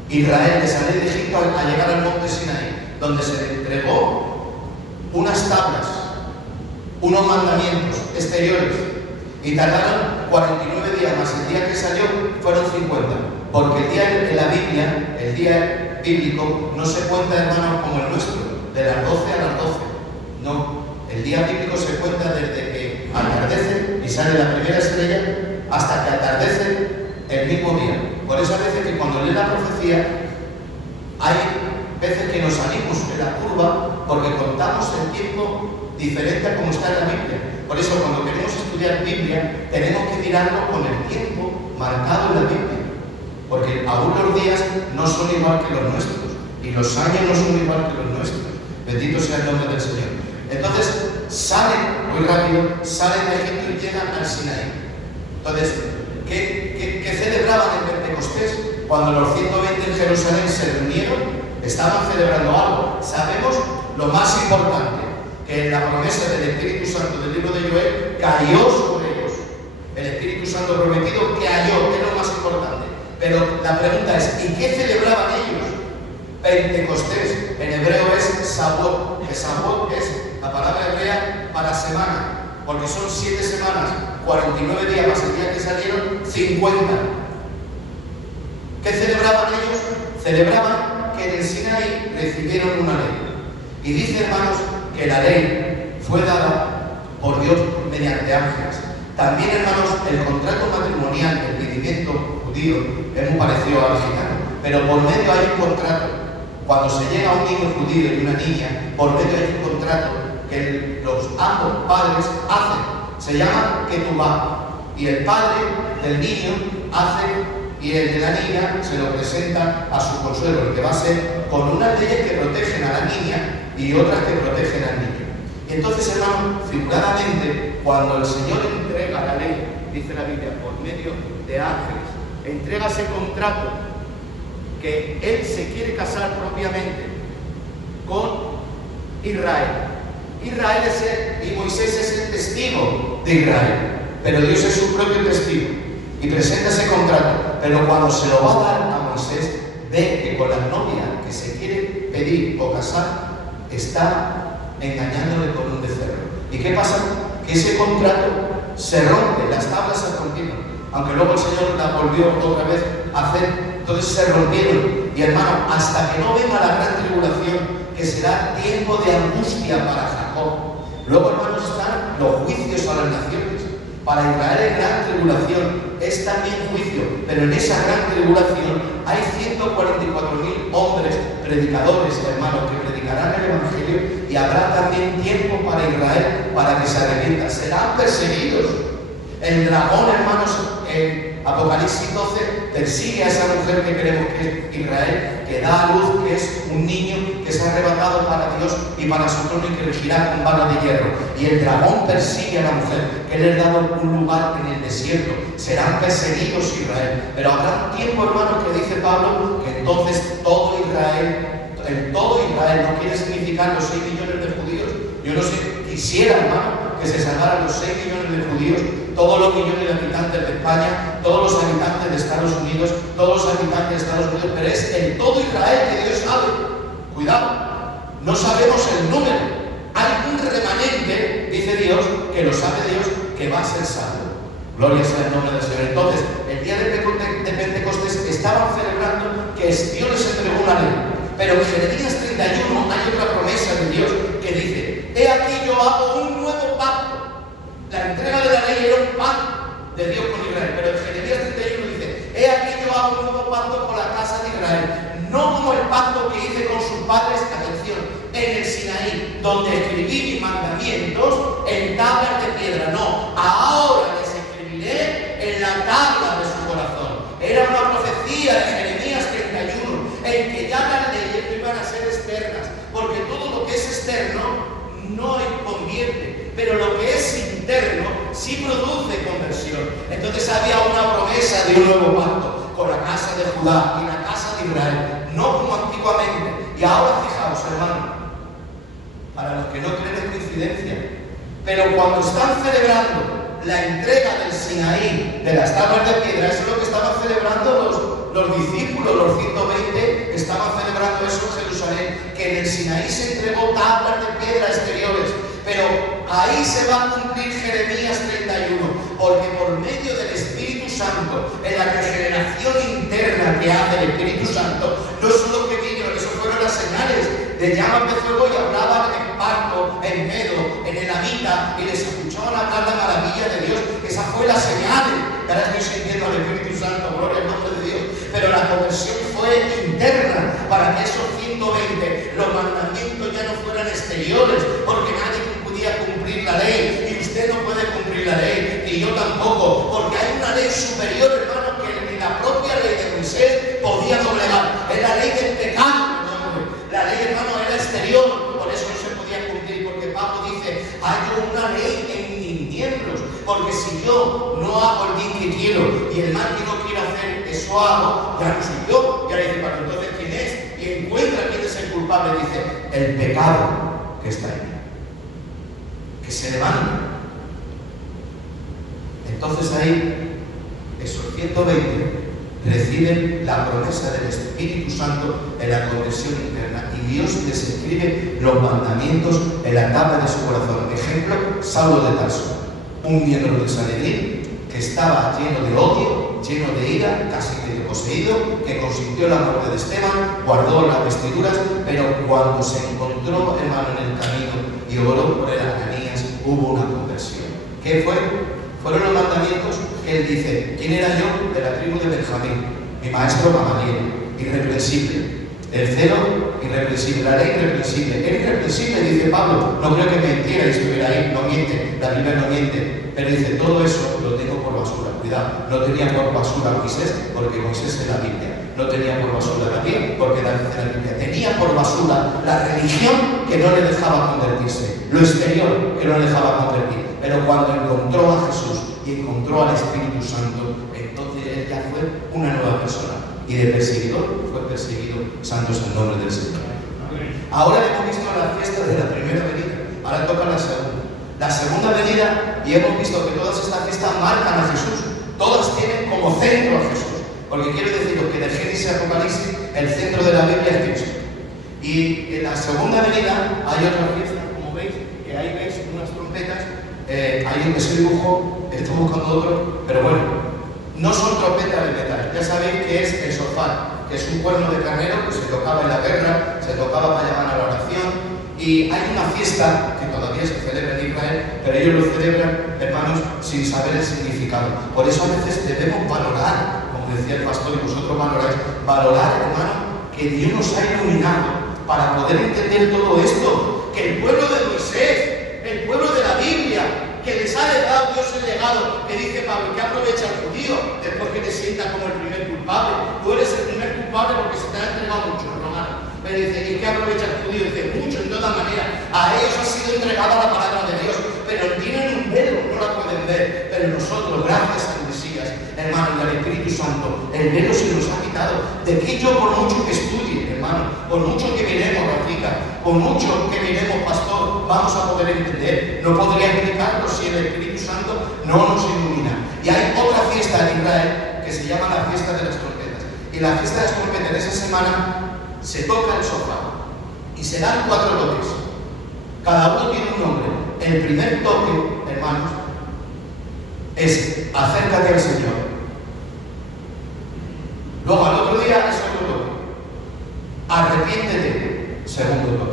Israel de salir de Egipto a llegar al monte Sinaí, donde se le entregó unas tablas, unos mandamientos exteriores, y tardaron 49 días más. El día que salió fueron 50, porque el día en la Biblia, el día bíblico, no se cuenta, hermanos, como el nuestro, de las 12 a las 12. No, el día bíblico se cuenta desde que atardece y sale la primera estrella hasta que atardece el mismo día. Por eso a veces que cuando lee la profecía, hay veces que nos salimos de la curva porque contamos el tiempo diferente a como está en la Biblia. Por eso cuando queremos estudiar Biblia, tenemos que mirarlo con el tiempo marcado en la Biblia. Porque aún los días no son igual que los nuestros, y los años no son igual que los nuestros. Bendito sea el nombre del Señor. Entonces salen, muy rápido, salen de Egipto y llegan al Sinaí. Entonces, ¿qué celebraban en Pentecostés? Cuando los 120 en Jerusalén se reunieron, estaban celebrando algo. Sabemos lo más importante, que la promesa del Espíritu Santo del libro de Joel cayó sobre ellos. El Espíritu Santo prometido cayó, que es lo más importante. Pero la pregunta es, ¿y qué celebraban ellos? Pentecostés, en hebreo es Shavuot, que Shavuot es la palabra hebrea para semana, porque son 7 semanas, 49 días más el día que salieron, 50. ¿Qué celebraban ellos? Celebraban que en el Sinaí recibieron una ley. Y dice, hermanos, que la ley fue dada por Dios mediante ángeles. También, hermanos, el contrato matrimonial, el pedimento judío, es muy parecido al gitano, pero por medio hay un contrato. Cuando se llega a un niño judío y una niña, por medio hay un contrato que los ambos padres hacen. Se llama ketubá. Y el padre del niño hace, y el de la niña se lo presenta a su consuelo, el que va a ser con unas leyes que protegen a la niña y otras que protegen al niño. Y entonces, hermano, figuradamente, cuando el Señor entrega la ley, dice la Biblia, por medio de ángeles, entrega ese contrato que Él se quiere casar propiamente con Israel. Israel es y Moisés es el testigo de Israel, pero Dios es su propio testigo y presenta ese contrato. Pero cuando se lo va a dar a Moisés, ve que con la novia que se quiere pedir o casar está engañándole con un becerro. ¿Y qué pasa? Que ese contrato se rompe, las tablas se rompieron, aunque luego el Señor la volvió otra vez a hacer. Entonces se rompieron. Y hermano, hasta que no venga la gran tribulación, que será tiempo de angustia para Jacob. Luego, hermanos, están los juicios a las naciones. Para Israel es gran tribulación, es también juicio, pero en esa gran tribulación hay 144.000 hombres predicadores, hermanos, que predicarán el Evangelio, y habrá también tiempo para Israel para que se arrepienta. Serán perseguidos. El dragón, hermanos, en Apocalipsis 12 persigue a esa mujer que creemos que es Israel, que da a luz, que es un niño que se ha arrebatado para Dios y para su trono y que regirá con vara de hierro. Y el dragón persigue a la mujer, que le ha dado un lugar en el desierto. Serán perseguidos Israel. Pero habrá un tiempo, hermanos, que dice Pablo, que entonces todo Israel, no quiere significar los 6 millones de judíos. Yo no sé, quisiera, hermano, que se salvaran los 6 millones de judíos, todos los millones de habitantes de España, todos los habitantes de Estados Unidos, todos los habitantes de Estados Unidos, pero es el todo Israel que Dios sabe. Cuidado, no sabemos el número. Hay un remanente, dice Dios, que lo sabe Dios, que va a ser salvo. Gloria sea el nombre del Señor. Entonces, el día de Pentecostés estaban celebrando que Dios les entregó una ley. Pero en Jeremías 31 hay otra promesa de Dios que dice: he aquí yo hago un nuevo pacto. La entrega de la ley era un pacto de Dios con Israel, pero en Jeremías 31 dice: he aquí yo hago un nuevo pacto con la casa de Israel, no como el pacto que hice con sus padres, atención, en el Sinaí, donde escribí mis mandamientos en tablas de piedra. No, ahora les escribiré en la tabla de su corazón. Era una profecía de Jeremías 31, en que ya las leyes no iban a ser externas, porque todo lo que es externo no convierte, pero lo que es interno sí produce conversión. Entonces había una promesa de un nuevo pacto con la casa de Judá y la casa de Israel, no como antiguamente. Y ahora fijaos, hermano, para los que no creen es coincidencia, pero cuando están celebrando la entrega del Sinaí, de las tablas de piedra, eso es lo que estaban celebrando los discípulos, los 120, estaban celebrando eso en Jerusalén, que en el Sinaí se entregó tablas de piedra exteriores. Pero ahí se va a cumplir Jeremías 31, porque por medio del Espíritu Santo, en la regeneración interna que hace el Espíritu Santo, no solo que vino, eso fueron las señales de llama de fuego, y hablaban en Parto, en Medo, en Elamita, y les escuchaban hablar la maravilla de Dios. Esa fue la señal, que ahora estoy sintiendo al Espíritu Santo, gloria al nombre de Dios. Pero la conversión fue interna, para que esos 120, los mandamientos ya no fueran exteriores, porque nadie podía cumplir la ley, y usted no puede cumplir la ley, ni yo tampoco, porque hay una ley superior, hermano, que ni la propia ley de Moisés podía doblegar. Es la ley del pecado. La ley, hermano, era exterior, por eso no se podía cumplir, porque Pablo dice: hay una ley en mis miembros, porque si yo no no hago el bien que quiero y el mal que no quiero hacer, eso hago, ya no soy yo. Y ahora dice, pero entonces ¿quién es? Y encuentra quién es el culpable, dice, el pecado que está en mí. Que se levanta. Entonces ahí, esos 120 reciben la promesa del Espíritu Santo en la conversión interna y Dios les escribe los mandamientos en la tapa de su corazón. Ejemplo, Saulo de Tarso, un miembro del Sanedrín que estaba lleno de odio, lleno de ira, casi medio poseído, que consintió la muerte de Esteban, guardó las vestiduras, pero cuando se encontró, hermano, en el camino y oró por el Ananías, hubo una conversión. ¿Qué fue? Fueron los mandamientos que él dice, ¿quién era yo? De la tribu de Benjamín, mi maestro Gamaliel, irreprensible. El celo, irreprensible. La ley, irreprensible. El irreprensible, dice Pablo, no creo que mentiera y estuviera ahí, no miente, la Biblia no miente. Pero dice, todo eso lo tengo por basura. Cuidado, no tenía por basura Moisés, porque Moisés es la Biblia. No tenía por basura David, porque David es la Biblia. Tenía por basura la religión que no le dejaba convertirse, lo exterior que no le dejaba convertir. Pero cuando encontró a Jesús y encontró al Espíritu Santo, entonces él ya fue una nueva persona. Y de perseguidor fue perseguido, santo es el nombre del Señor. Ahora hemos visto la fiesta de la primera venida, ahora toca la segunda. La segunda venida, y hemos visto que todas estas fiestas marcan a Jesús. Todas tienen como centro a Jesús. Porque quiero deciros que de Génesis a Apocalipsis, el centro de la Biblia es Cristo. Y en la segunda venida hay otra fiesta, como veis, que ahí veis unas trompetas. Hay ese dibujo, estoy buscando otro, pero bueno, no son trompetas de metal. Ya sabéis que es el shofar, que es un cuerno de carnero que se tocaba en la guerra, se tocaba para llamar a la oración. Y hay una fiesta que todavía se celebra en Israel, pero ellos lo celebran, hermanos, sin saber el significado. Por eso a veces debemos valorar, como decía el pastor y vosotros valoráis, valorar, hermano, que Dios nos ha iluminado para poder entender todo esto, que el pueblo de Moisés, el pueblo de la Biblia, que les ha dado Dios el legado, que dice Pablo, que aprovecha el judío después que te sienta como el primer culpable. Tú eres el primer culpable porque se te ha entregado mucho, romano. Pero dice, ¿y qué aprovecha el judío? Dice, mucho en toda manera. A ellos ha sido entregada la palabra de Dios, pero tienen un velo, no la pueden ver. Pero nosotros, gracias al Mesías, hermano, y al Espíritu Santo, el velo se nos ha quitado. De que yo, por mucho que estudie, hermano, por mucho que miremos Rafika, por mucho que miremos pastor, vamos a poder entender. No podría explicarlo si el Espíritu Santo no nos ilumina. Y hay otra fiesta en Israel que se llama la fiesta de las trompetas. Y la fiesta de las trompetas en esa semana se toca el shofar y se dan 4 toques. Cada uno tiene un nombre. El primer toque, hermanos, es acércate al Señor. Luego al otro día es otro toque. Arrepiéntete, segundo toque.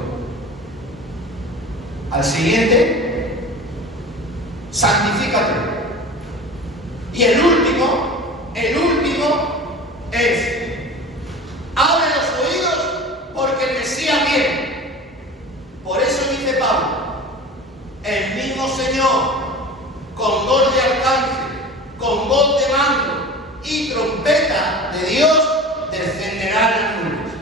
Al siguiente, santifícate. Y el último es abre los oídos porque el Mesías viene. Por eso dice Pablo, el mismo Señor, con voz de arcángel, con voz de mando y trompeta de Dios, descenderá en las nubes.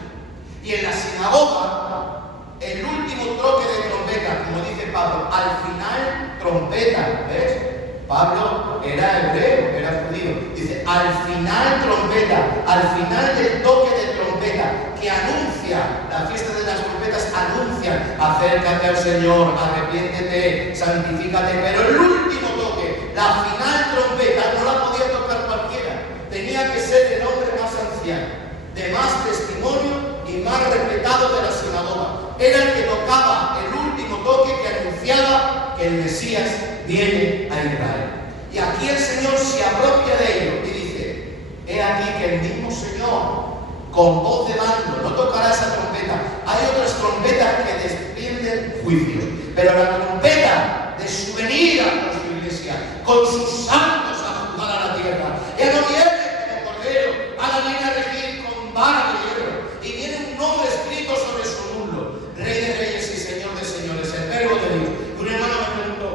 Y en la sinagoga, el último toque de trompeta, como dice Pablo, al final trompeta, ¿ves? Pablo era hebreo, era judío. Dice, al final trompeta, al final del toque de trompeta, que anuncia, la fiesta de las trompetas anuncia, acércate al Señor, arrepiéntete, santifícate. Pero el último toque, la final trompeta, no la podía tocar cualquiera. Tenía que ser el hombre más anciano, de más testimonio y más respetado de la sinagoga. Era el que tocaba el último toque que anunciaba que el Mesías viene a Israel. Y aquí el Señor se apropia de ello y dice, he aquí que el mismo Señor, con voz de mando, no tocará esa trompeta. Hay otras trompetas que desprenden juicios, pero la trompeta de su venida con su iglesia, con sus santos a juzgar a la tierra. Él no viene como cordero, ahora viene a regir con vara de hierro. Y viene un nombre escrito sobre su muslo, Rey de Reyes y Señor de Señores, el Verbo de Dios. Y un hermano me preguntó,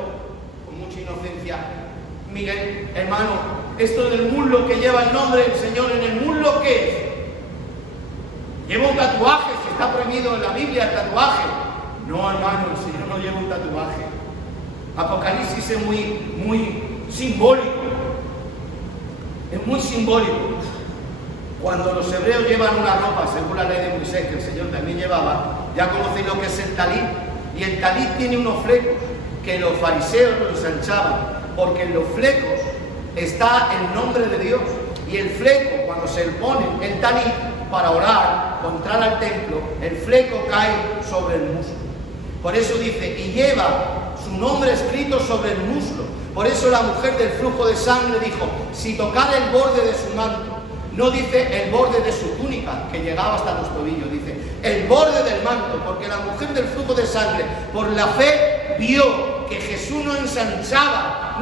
con mucha inocencia, Miguel, hermano, esto del muslo que lleva el nombre del Señor en el muslo, ¿qué es? ¿Lleva un tatuaje? Si está prohibido en la Biblia el tatuaje. No, hermano, el Señor no lleva un tatuaje. Apocalipsis es muy simbólico. Es muy simbólico. Cuando los hebreos llevan una ropa, según la ley de Moisés, que el Señor también llevaba, ya conocéis lo que es el talit. Y el talit tiene unos flecos que los fariseos lo ensanchaban, porque en los flecos está el nombre de Dios. Y el fleco, cuando se pone el talit para orar o entrar al templo, el fleco cae sobre el muslo. Por eso dice, y lleva su nombre escrito sobre el muslo. Por eso la mujer del flujo de sangre dijo, si tocara el borde de su manto, no dice el borde de su túnica, que llegaba hasta los tobillos, dice el borde del manto, porque la mujer del flujo de sangre, por la fe, vio que Jesús no ensanchaba,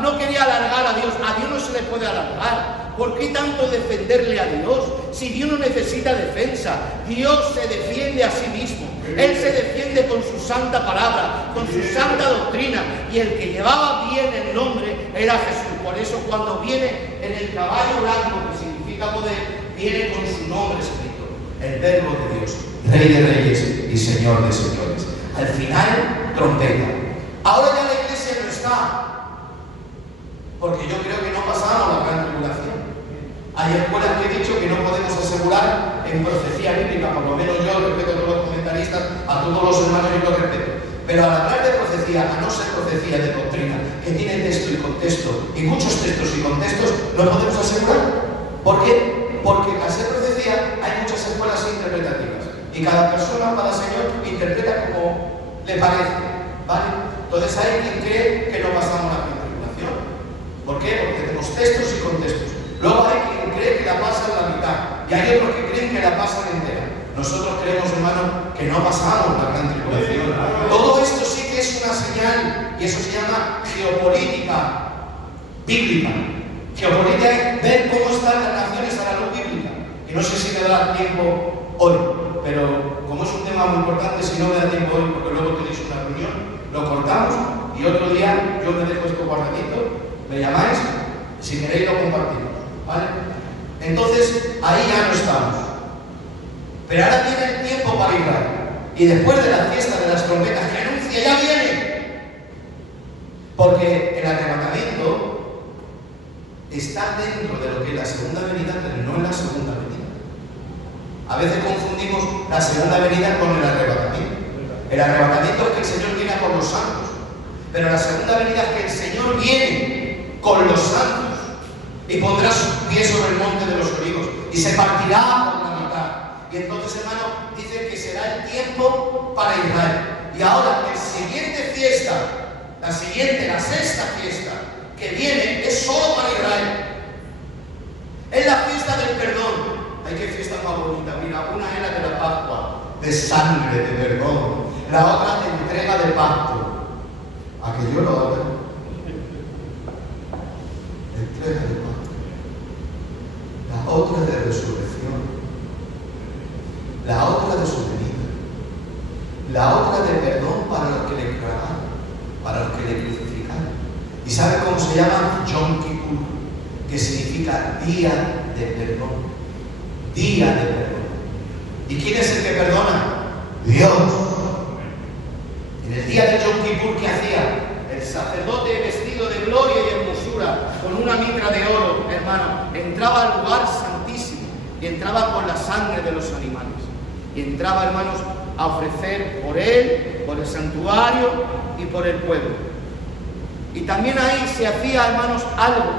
no quería alargar a Dios no se le puede alargar. ¿Por qué tanto defenderle a Dios? Si Dios no necesita defensa, Dios se defiende a sí mismo. Él se defiende con su santa palabra, con su santa doctrina, y el que llevaba bien el nombre era Jesús. Por eso cuando viene en el caballo blanco, que significa poder, viene con su nombre escrito, el Verbo de Dios, Rey de Reyes y Señor de Señores. Al final, trompeta. Ahora ya la iglesia no está, porque yo creo que no pasamos la gran tribulación. Hay escuelas que he dicho que no podemos asegurar en profecía bíblica, por lo menos yo respeto a todos los comentaristas, a todos los hermanos yo los respeto. Pero al hablar de profecía, a no ser profecía de doctrina, que tiene texto y contexto, y muchos textos y contextos, no podemos asegurar. ¿Por qué? Porque al ser profecía hay muchas escuelas interpretativas, y cada persona, cada señor, interpreta como le parece, ¿vale? Entonces hay quien cree que no pasamos la gran tribulación. ¿Por qué? Porque tenemos textos y contextos. Luego hay quien cree que la pasan la mitad y hay otros que creen que la pasan entera. Nosotros creemos, hermano, que no pasamos la gran tribulación. Todo esto sí que es una señal, y eso se llama geopolítica bíblica. Geopolítica es ver cómo están las naciones a la luz bíblica. Y no sé si me da tiempo hoy, pero como es un tema muy importante, si no me da tiempo hoy, porque luego tenéis una reunión, lo cortamos y otro día yo me dejo esto guardadito, me llamáis, si queréis lo compartimos, ¿vale? Entonces, ahí ya no estamos. Pero ahora viene el tiempo para Israel. Y después de la fiesta de las trompetas que anuncia, ya viene. Porque el arrebatamiento está dentro de lo que es la segunda venida, pero no en la segunda venida. A veces confundimos la segunda venida con el arrebatamiento. El arrebatamiento es que el Señor viene a por los santos. Pero la segunda venida es que el Señor viene con los santos y pondrá sus pies sobre el monte de los olivos y se partirá por la mitad. Y entonces, hermano, dice que será el tiempo para Israel. Y ahora, la siguiente fiesta, la sexta fiesta que viene, es solo para Israel. Es la fiesta del perdón. Hay que fiesta más bonita. Mira, una es la de la Pascua, de sangre, de perdón. La otra de entrega de pacto. ¿A que yo lo hago? Entrega de pacto. La otra de resurrección. La otra de su venida. La otra de perdón para los que le clavaron, para los que le crucificaron. ¿Y sabe cómo se llama? Yom Kippur, que significa día de perdón. Día de perdón. ¿Y quién es el que perdona? Dios. En el día de Yom Kippur, ¿qué hacía? El sacerdote vestido de gloria y hermosura, con una mitra de oro, hermano, entraba al lugar santísimo y entraba con la sangre de los animales. Y entraba, hermanos, a ofrecer por él, por el santuario y por el pueblo. Y también ahí se hacía, hermanos, algo,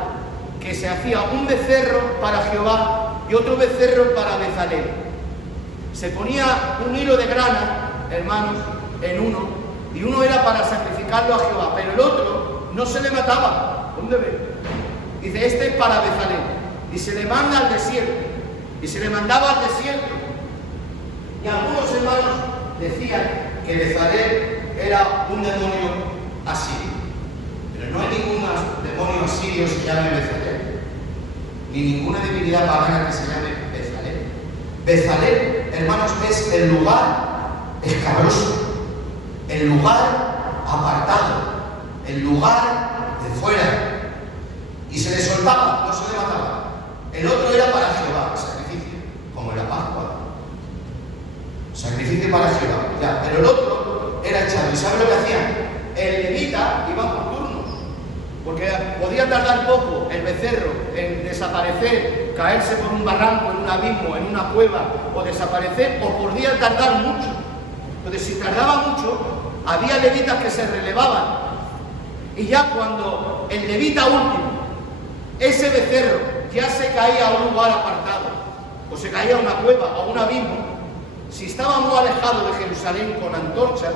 que se hacía un becerro para Jehová y otro becerro para Bezalel. Se ponía un hilo de grana, hermanos, en uno, y uno era para sacrificarlo a Jehová, pero el otro no se le mataba. ¿Dónde ve? Dice, este es para Bezalel. Y se le manda al desierto. Y se le mandaba al desierto. Y algunos hermanos decían que Bezalel era un demonio asirio. Pero no hay ningún demonio asirio que se llame Bezalel. Ni ninguna divinidad pagana que se llame Bezalel. Bezalel, hermanos, es el lugar escabroso. El lugar apartado, el lugar de fuera. Y se le soltaba, no se le mataba. El otro era para Jehová, sacrificio, como en la Pascua. Sacrificio para Jehová, ya. Pero el otro era echado. ¿Y sabe lo que hacían? El levita iba por turnos, porque podía podía tardar poco el becerro en desaparecer, caerse por un barranco, en un abismo, en una cueva o desaparecer, o podía tardar mucho. Entonces, si tardaba mucho, había levitas que se relevaban. Y ya cuando el levita último, ese becerro, ya se caía a un lugar apartado, o se caía a una cueva o un abismo, si estaba muy alejado de Jerusalén con antorchas,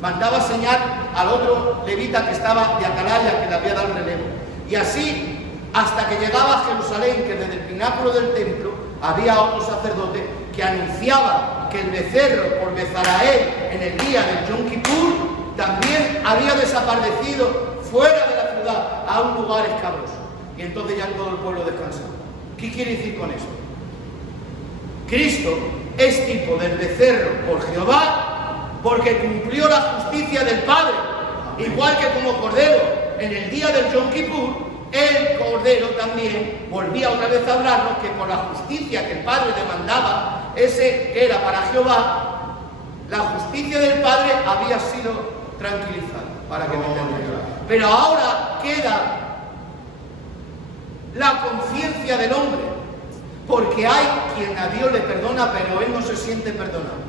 mandaba señal al otro levita que estaba de atalaya, que le había dado el relevo. Y así, hasta que llegaba a Jerusalén, que desde el pináculo del templo había otro sacerdote que anunciaba que el becerro por Bezaleel en el día del Yom Kippur también había desaparecido fuera de la ciudad a un lugar escabroso. Y entonces ya todo el pueblo descansaba. ¿Qué quiere decir con eso? Cristo es tipo del becerro por Jehová, porque cumplió la justicia del Padre, igual que como cordero en el día del Yom Kippur, el cordero también volvía otra vez a hablarnos que por la justicia que el Padre demandaba, ese que era para Jehová, la justicia del Padre había sido tranquilizada, para que me entendáis. Pero ahora queda la conciencia del hombre, porque hay quien a Dios le perdona, pero él no se siente perdonado.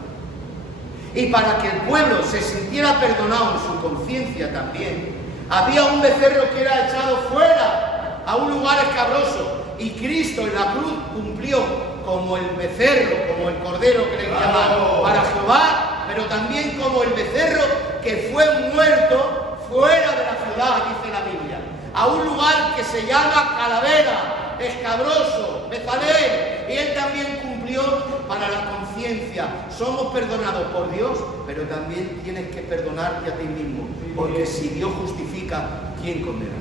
Y para que el pueblo se sintiera perdonado en su conciencia también, había un becerro que era echado fuera a un lugar escabroso, y Cristo en la cruz cumplió como el becerro, como el cordero que le llamaban para Jehová, pero también como el becerro que fue muerto fuera de la ciudad, dice la Biblia, a un lugar que se llama Calavera, escabroso, Bezaleel, y él también cumplió para la conciencia. Somos perdonados por Dios, pero también tienes que perdonarte a ti mismo, porque si Dios justifica, ¿quién condenará?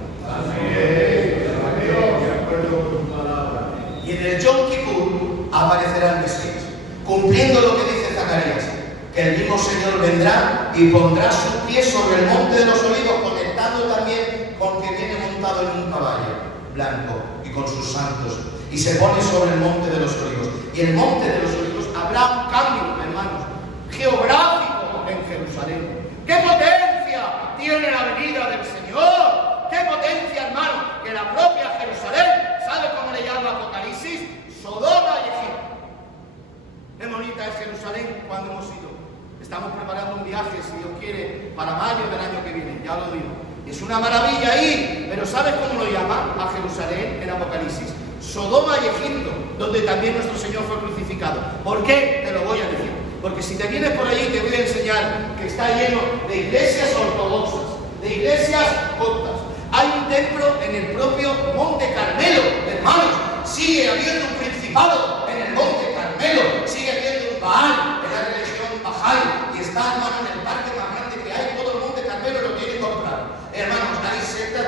Y en el Yom Kippur aparecerá el Mesías, cumpliendo lo que dice Zacarías, que el mismo Señor vendrá y pondrá sus pies sobre el monte de los olivos, conectando también con que viene montado en un caballo blanco y con sus santos, y se pone sobre el monte de los olivos. Y el monte de los olivos habrá un cambio, hermanos, geográfico en Jerusalén. ¡Qué potencia tiene la venida del Señor! ¡Qué potencia, hermano! Que la propia Jerusalén, ¿sabe cómo le llama Apocalipsis? Sodoma y Egipto. ¡Qué bonita es Jerusalén cuando hemos ido! Estamos preparando un viaje, si Dios quiere, para mayo del año que viene, ya lo digo. Es una maravilla ahí, pero ¿sabes cómo lo llama a Jerusalén en Apocalipsis? Sodoma y Egipto, donde también nuestro Señor fue crucificado. ¿Por qué? Te lo voy a decir. Porque si te vienes por allí te voy a enseñar que está lleno de iglesias ortodoxas, de iglesias coptas. Hay un templo en el propio Monte Carmelo, hermanos. Sigue habiendo un principado en el Monte Carmelo, sigue habiendo un Baal en la religión Bahá'í, y está, hermano, en el parque más grande que hay. Todo el Monte Carmelo lo tiene comprado. Hermanos, hay sectas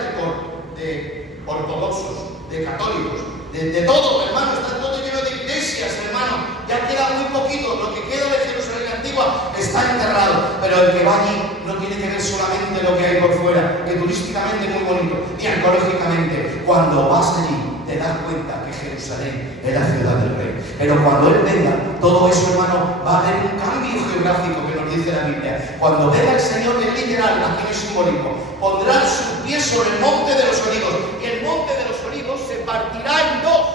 de ortodoxos, de católicos, de todo, hermano, está todo lleno de iglesias, hermano. Ya queda muy poquito, lo que queda de Jerusalén antigua está enterrado, pero el que va allí no tiene que ver solamente lo que hay por fuera, que turísticamente es muy bonito, ni arqueológicamente. Cuando vas allí te das cuenta que Jerusalén es la ciudad del Rey. Pero cuando Él venga, todo eso, hermano, va a haber un cambio geográfico que nos dice la Biblia. Cuando venga el Señor, es literal, aquí no es simbólico, pondrá sus pies sobre el monte de los olivos, y el monte de los olivos se partirá en dos,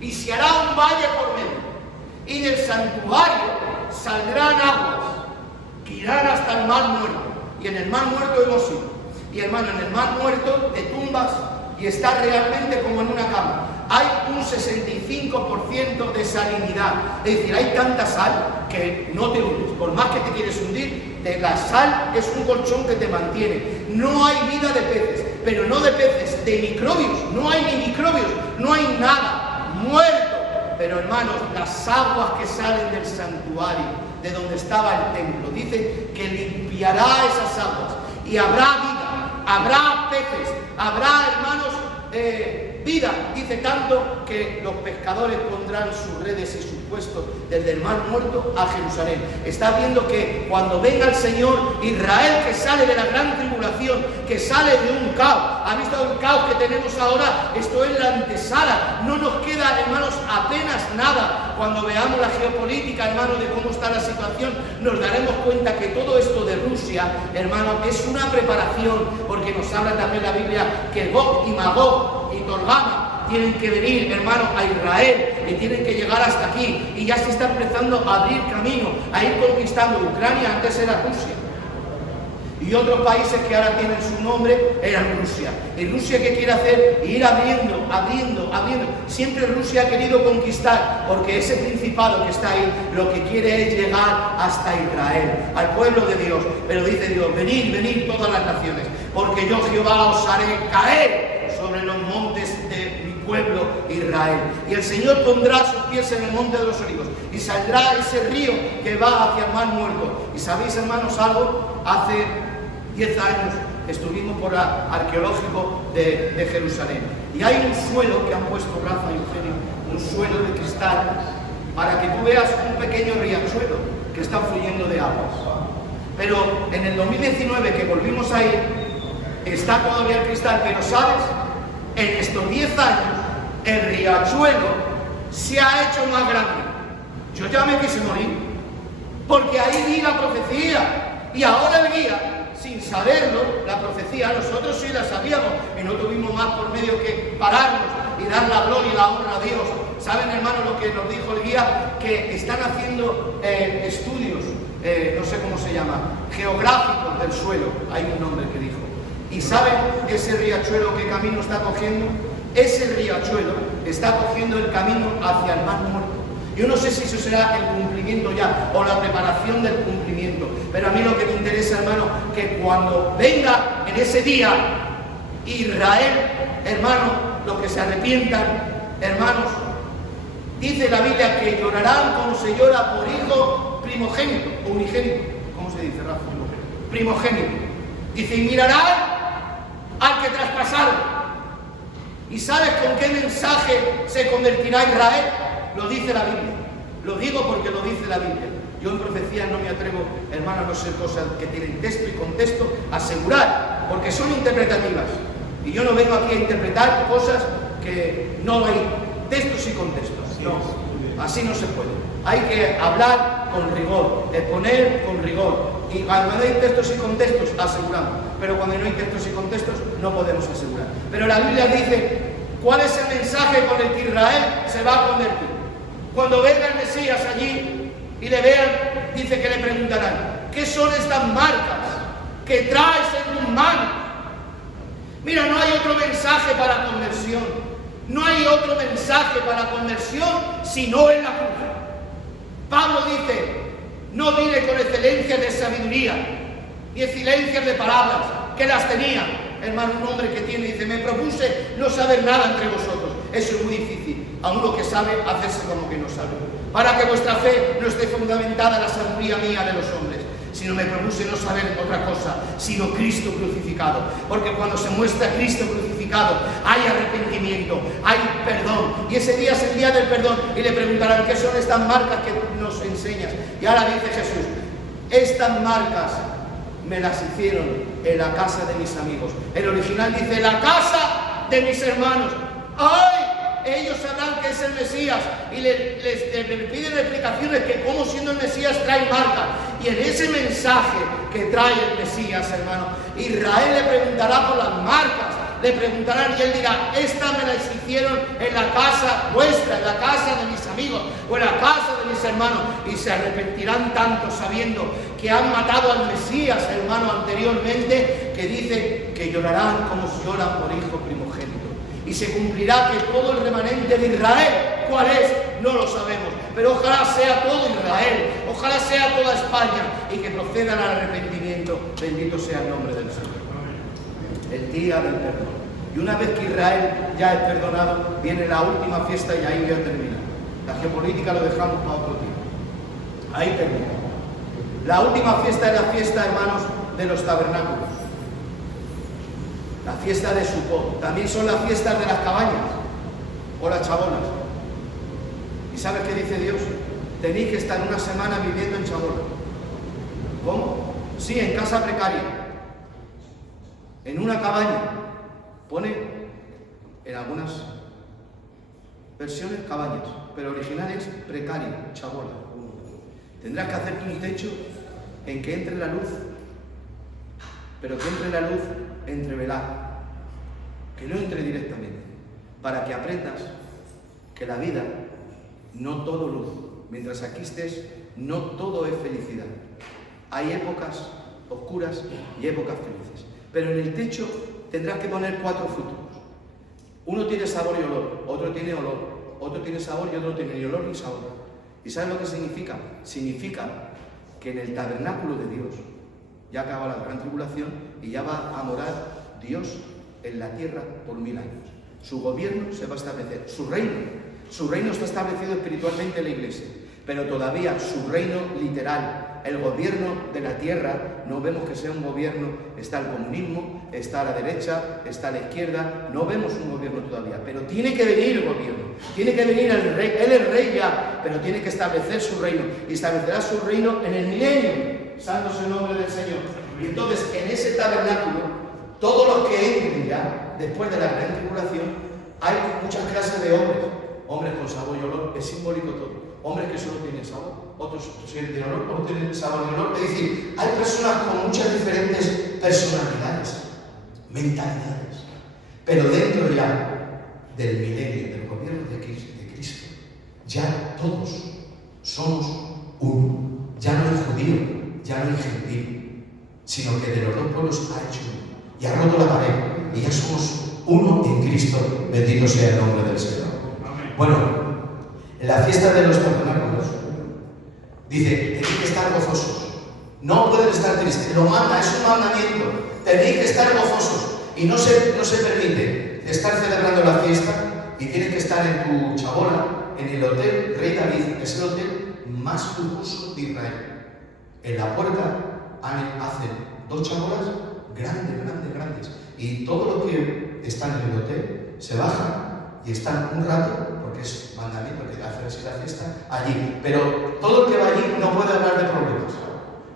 y se hará un valle por medio, y del santuario saldrán aguas que irán hasta el mar muerto. Y en el mar muerto hemos ido. Y hermano, en el mar muerto te tumbas y estás realmente como en una cama. Hay un 65% de salinidad. Es decir, hay tanta sal que no te hundes. Por más que te quieres hundir, la sal es un colchón que te mantiene. No hay vida de peces, pero no de peces, de microbios. No hay ni microbios, no hay nada, muerto. Pero hermanos, las aguas que salen del santuario, de donde estaba el templo, dice que limpiará esas aguas, y habrá vida, habrá peces, habrá, hermanos, vida. Dice tanto que los pescadores pondrán sus redes y sus puestos desde el mar muerto a Jerusalén. Está viendo que cuando venga el Señor, Israel, que sale de la gran tribulación, que sale de un caos, ha visto el caos que tenemos ahora, esto es la antesala, no nos queda, hermanos, apenas nada. Cuando veamos la geopolítica, hermanos, de cómo está la situación, nos daremos cuenta que todo esto de Rusia, hermanos, es una preparación, porque nos habla también la Biblia que Gog y Magog y Torgama tienen que venir, hermanos, a Israel y tienen que llegar hasta aquí, y ya se está empezando a abrir camino, a ir conquistando. Ucrania antes era Rusia, y otros países que ahora tienen su nombre eran Rusia. ¿Y Rusia qué quiere hacer? Ir abriendo. Siempre Rusia ha querido conquistar, porque ese principado que está ahí lo que quiere es llegar hasta Israel, al pueblo de Dios. Pero dice Dios: venid todas las naciones, porque yo Jehová os haré caer sobre los montes de mi pueblo Israel. Y el Señor pondrá sus pies en el monte de los olivos, y saldrá ese río que va hacia el mar muerto. Y sabéis, hermanos, algo, hace 10 años estuvimos por el arqueológico de Jerusalén, y hay un suelo que han puesto Rafa y Eugenio, un suelo de cristal, para que tú veas un pequeño riachuelo que está fluyendo de aguas. Pero en el 2019 que volvimos a ir, está todavía el cristal, pero ¿sabes? En estos 10 años el riachuelo se ha hecho más grande. Yo ya me quise morir, porque ahí vi la profecía, y ahora el guía, sin saberlo, la profecía, nosotros sí la sabíamos, y no tuvimos más por medio que pararnos y dar la gloria y la honra a Dios. ¿Saben, hermanos, lo que nos dijo el guía? Que están haciendo estudios, no sé cómo se llama, geográficos del suelo, hay un nombre que dijo. ¿Y saben ese riachuelo qué camino está cogiendo? Ese riachuelo está cogiendo el camino hacia el mar muerto. Yo no sé si eso será el cumplimiento ya, o la preparación del cumplimiento, pero a mí lo que me interesa, hermano, que cuando venga en ese día Israel, hermano, los que se arrepientan, hermanos, dice la Biblia que llorarán como se llora por hijo primogénito, o unigénito. ¿Cómo se dice, Rafa? Primogénito. Dice: y mirarán al que traspasaron. ¿Y sabes con qué mensaje se convertirá Israel? Lo dice la Biblia. Lo digo porque lo dice la Biblia. Yo en profecías no me atrevo, hermano, a no ser cosas que tienen texto y contexto, a asegurar, porque son interpretativas. Y yo no vengo aquí a interpretar cosas que no hay textos y contextos. No, así no se puede. Hay que hablar con rigor, exponer con rigor. Y cuando no hay textos y contextos, aseguramos. Pero cuando no hay textos y contextos, no podemos asegurar. Pero la Biblia dice cuál es el mensaje con el que Israel se va a convertir. Cuando venga el Mesías allí y le vean, dice que le preguntarán: ¿qué son estas marcas que traes en tus manos? Mira, no hay otro mensaje para conversión. No hay otro mensaje para conversión sino en la cruz. Pablo dice: no vine con excelencia de sabiduría ni excelencias de palabras, que las tenía. Hermano, un hombre que tiene, dice: me propuse no saber nada entre vosotros. Eso es muy difícil, a uno que sabe hacerse como que no sabe. Para que vuestra fe no esté fundamentada en la sabiduría mía de los hombres, sino me propuse no saber otra cosa, sino Cristo crucificado. Porque cuando se muestra Cristo crucificado, hay arrepentimiento, hay perdón. Y ese día es el día del perdón. Y le preguntarán: ¿qué son estas marcas que nos enseñas? Y ahora dice Jesús: estas marcas me las hicieron en la casa de mis amigos. El original dice: la casa de mis hermanos. ¡Ay! Ellos sabrán que es el Mesías y les piden explicaciones que cómo siendo el Mesías trae marcas. Y en ese mensaje que trae el Mesías, hermano, Israel le preguntará por las marcas, le preguntarán y él dirá: estas me las hicieron en la casa vuestra, en la casa de mis amigos o en la casa de mis hermanos. Y se arrepentirán tanto sabiendo que han matado al Mesías, hermano, anteriormente, que dice que llorarán como si lloran por hijo primogénito. Y se cumplirá que todo el remanente de Israel, ¿cuál es? No lo sabemos, pero ojalá sea todo Israel, ojalá sea toda España, y que procedan al arrepentimiento. Bendito sea el nombre del Señor. El día del perdón. Y una vez que Israel ya es perdonado, viene la última fiesta y ahí ya termina. La geopolítica lo dejamos para otro tiempo. Ahí termina. La última fiesta es la fiesta, hermanos, de los tabernáculos. la fiesta de Sukkot, también son las fiestas de las cabañas o las chabolas. ¿Y sabes qué dice Dios? Tenéis que estar una semana viviendo en chabola. ¿Cómo? Sí, en casa precaria, en una cabaña. Pone en algunas versiones cabañas, pero original es precaria, chabola. Tendrás que hacerte un techo en que entre la luz, pero que entre la luz entrevelada, que no entre directamente, para que aprendas que la vida no todo luz. Mientras aquí estés, no todo es felicidad. Hay épocas oscuras y épocas felices. Pero en el techo tendrás que poner 4 frutos. Uno tiene sabor y olor, otro tiene olor, otro tiene sabor y otro tiene ni olor ni sabor. ¿Y sabes lo que significa? Significa que en el tabernáculo de Dios ya acaba la gran tribulación y ya va a morar Dios en la tierra por 1000 años. Su gobierno se va a establecer, su reino está establecido espiritualmente en la iglesia, pero todavía su reino literal, el gobierno de la tierra, no vemos que sea un gobierno, está el comunismo, está a la derecha, está a la izquierda, no vemos un gobierno todavía, pero tiene que venir el gobierno, tiene que venir el rey, él es rey ya, pero tiene que establecer su reino, y establecerá su reino en el milenio, santo es el nombre del Señor. Y entonces en ese tabernáculo, todos los que entren ya, después de la gran tribulación, hay muchas clases de hombres con sabor y olor, es simbólico todo. Hombres que solo tienen sabor, otros tienen olor, otros tienen sabor y olor. Es decir, hay personas con muchas diferentes personalidades, mentalidades. Pero dentro ya del milenio, del gobierno de Cristo, ya todos somos uno. Ya no hay judío, ya no hay gentil, sino que de los dos pueblos ha hecho uno. Y ha roto la pared, y ya somos uno en Cristo. Bendito sea el nombre del Señor. Bueno, en la fiesta de los tabernáculos, dice, tenéis que estar gozosos. No pueden estar tristes. Lo manda, es un mandamiento. Tenéis que estar gozosos. Y no se permite estar celebrando la fiesta y tienes que estar en tu chabola, en el hotel Rey David. Es el hotel más lujoso de Israel. En la puerta hacen 2 chabolas grandes. Y todos los que están en el hotel se bajan y están un rato, porque es mandamiento que hacen así la fiesta, allí. Pero todo el que va allí no puede hablar de problemas,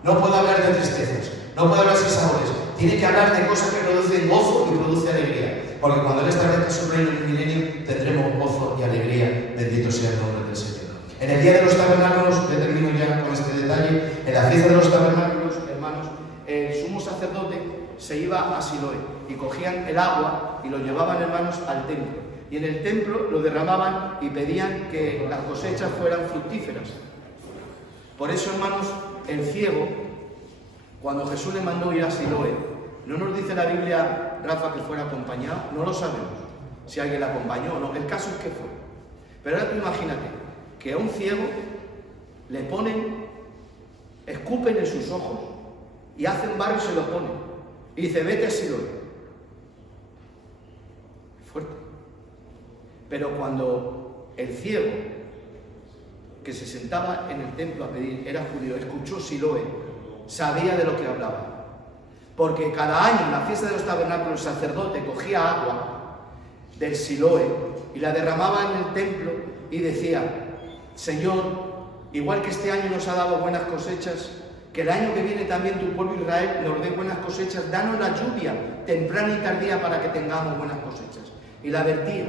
no puede hablar de tristezas, no puede hablar sin sabores. Tiene que hablar de cosas que producen gozo y producen alegría. Porque cuando Él establezca su reino en el milenio, tendremos gozo y alegría. Bendito sea el nombre del Señor. En el día de los tabernáculos, yo termino ya con este detalle, en la fiesta de los tabernáculos, hermanos, el sumo sacerdote se iba a Siloé y cogían el agua y lo llevaban, hermanos, al templo. Y en el templo lo derramaban y pedían que las cosechas fueran fructíferas. Por eso, hermanos, el ciego, cuando Jesús le mandó ir a Siloé, no nos dice la Biblia, Rafa, que fuera acompañado, no lo sabemos, si alguien le acompañó o no, el caso es que fue. Pero ahora tú imagínate que a un ciego le ponen, escupen en sus ojos y hacen barro y se lo ponen. Y dice, vete a Siloé. Fuerte. Pero cuando el ciego, que se sentaba en el templo a pedir, era judío, escuchó Siloé, sabía de lo que hablaba. Porque cada año en la fiesta de los tabernáculos el sacerdote cogía agua del Siloé y la derramaba en el templo y decía, Señor, igual que este año nos ha dado buenas cosechas, que el año que viene también tu pueblo Israel nos dé buenas cosechas, danos la lluvia temprana y tardía para que tengamos buenas cosechas. Y la vertía.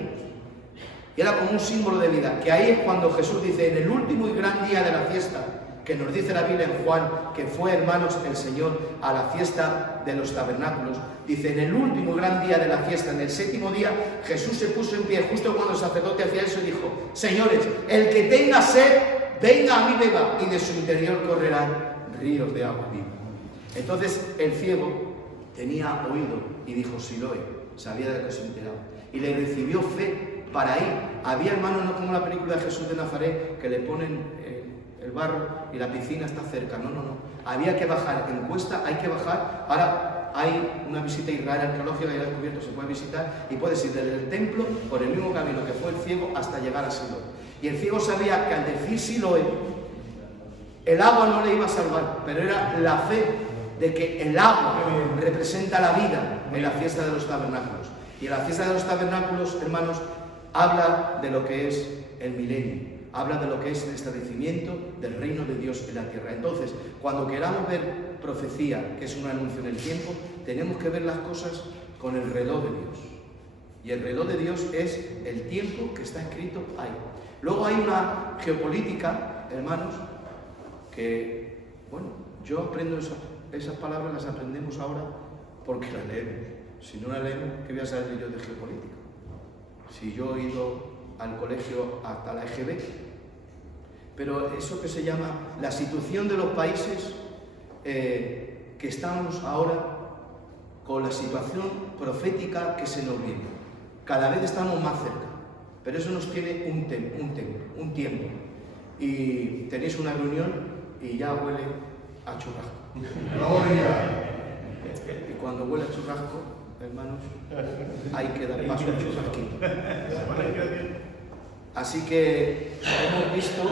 Y era como un símbolo de vida, que ahí es cuando Jesús dice, en el último y gran día de la fiesta, que nos dice la Biblia en Juan, que fue, hermanos, el Señor a la fiesta de los tabernáculos, dice, en el último y gran día de la fiesta, en el 7º día, Jesús se puso en pie, justo cuando el sacerdote hacía eso, y dijo, señores, el que tenga sed, venga a mí, beba, y de su interior correrán ríos de agua viva. Entonces el ciego tenía oído y dijo Siloé, sabía de lo que se enteraba, y le recibió fe para ir. Había, hermanos, no como la película de Jesús de Nazaret, que le ponen el barro y la piscina está cerca, no. Había que bajar, en Cuesta hay que bajar. Ahora hay una visita a Israel arqueológica y ha descubierto, se puede visitar y puedes ir desde el templo por el mismo camino que fue el ciego hasta llegar a Siloé. Y el ciego sabía que al decir Siloé, el agua no le iba a salvar, pero era la fe de que el agua representa la vida en la fiesta de los tabernáculos. Y en la fiesta de los tabernáculos, hermanos, habla de lo que es el milenio, habla de lo que es el establecimiento del reino de Dios en la tierra. Entonces, cuando queramos ver profecía, que es un anuncio en el tiempo, tenemos que ver las cosas con el reloj de Dios. Y el reloj de Dios es el tiempo que está escrito ahí. Luego hay una geopolítica, hermanos, que, bueno, yo aprendo esas palabras, las aprendemos ahora porque las leemos. Si no las leemos, ¿qué voy a saber yo de geopolítica? Si yo he ido al colegio hasta la EGB. Pero eso que se llama la situación de los países, que estamos ahora con la situación profética que se nos viene. Cada vez estamos más cerca, pero eso nos tiene un tiempo. Y tenéis una reunión y ya huele a churrasco. Y cuando huele a churrasco, hermanos, hay que dar paso al churrasquito. Así que hemos visto,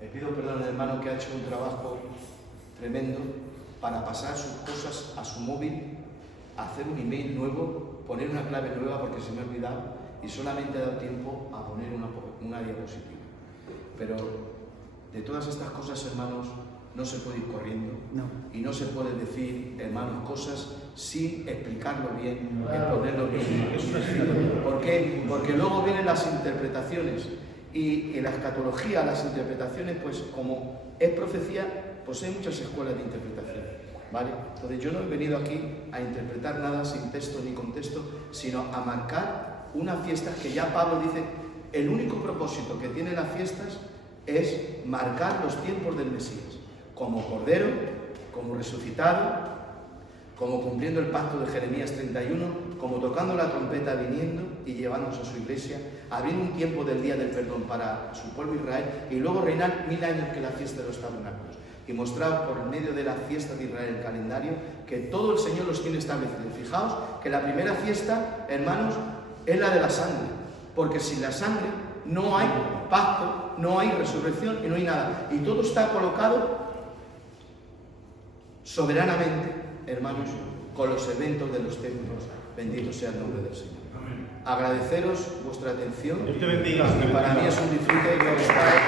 le pido perdón al hermano que ha hecho un trabajo tremendo para pasar sus cosas a su móvil, hacer un email nuevo, poner una clave nueva porque se me ha olvidado y solamente ha dado tiempo a poner una diapositiva. Pero de todas estas cosas, hermanos, no se puede ir corriendo, y no se puede decir, hermanos, cosas sin explicarlo bien, ponerlo bien. ¿Por qué? Porque luego vienen las interpretaciones, y en la escatología, las interpretaciones, pues como es profecía, pues hay muchas escuelas de interpretación, ¿vale? Entonces yo no he venido aquí a interpretar nada sin texto ni contexto, sino a marcar unas fiestas que ya Pablo dice, el único propósito que tienen las fiestas es marcar los tiempos del Mesías, como Cordero, como resucitado, como cumpliendo el pacto de Jeremías 31, como tocando la trompeta viniendo y llevándose a su iglesia, abriendo un tiempo del día del perdón para su pueblo Israel y luego reinar 1000 años que la fiesta de los tabernáculos. Y mostrar por medio de la fiesta de Israel el calendario que todo el Señor los tiene establecidos. Fijaos que la primera fiesta, hermanos, es la de la sangre, porque sin la sangre no hay pacto, no hay resurrección y no hay nada. Y todo está colocado soberanamente, hermanos, con los eventos de los templos. Bendito sea el nombre del Señor. Agradeceros vuestra atención. Dios te bendiga. Y para mí es un disfrute que os trae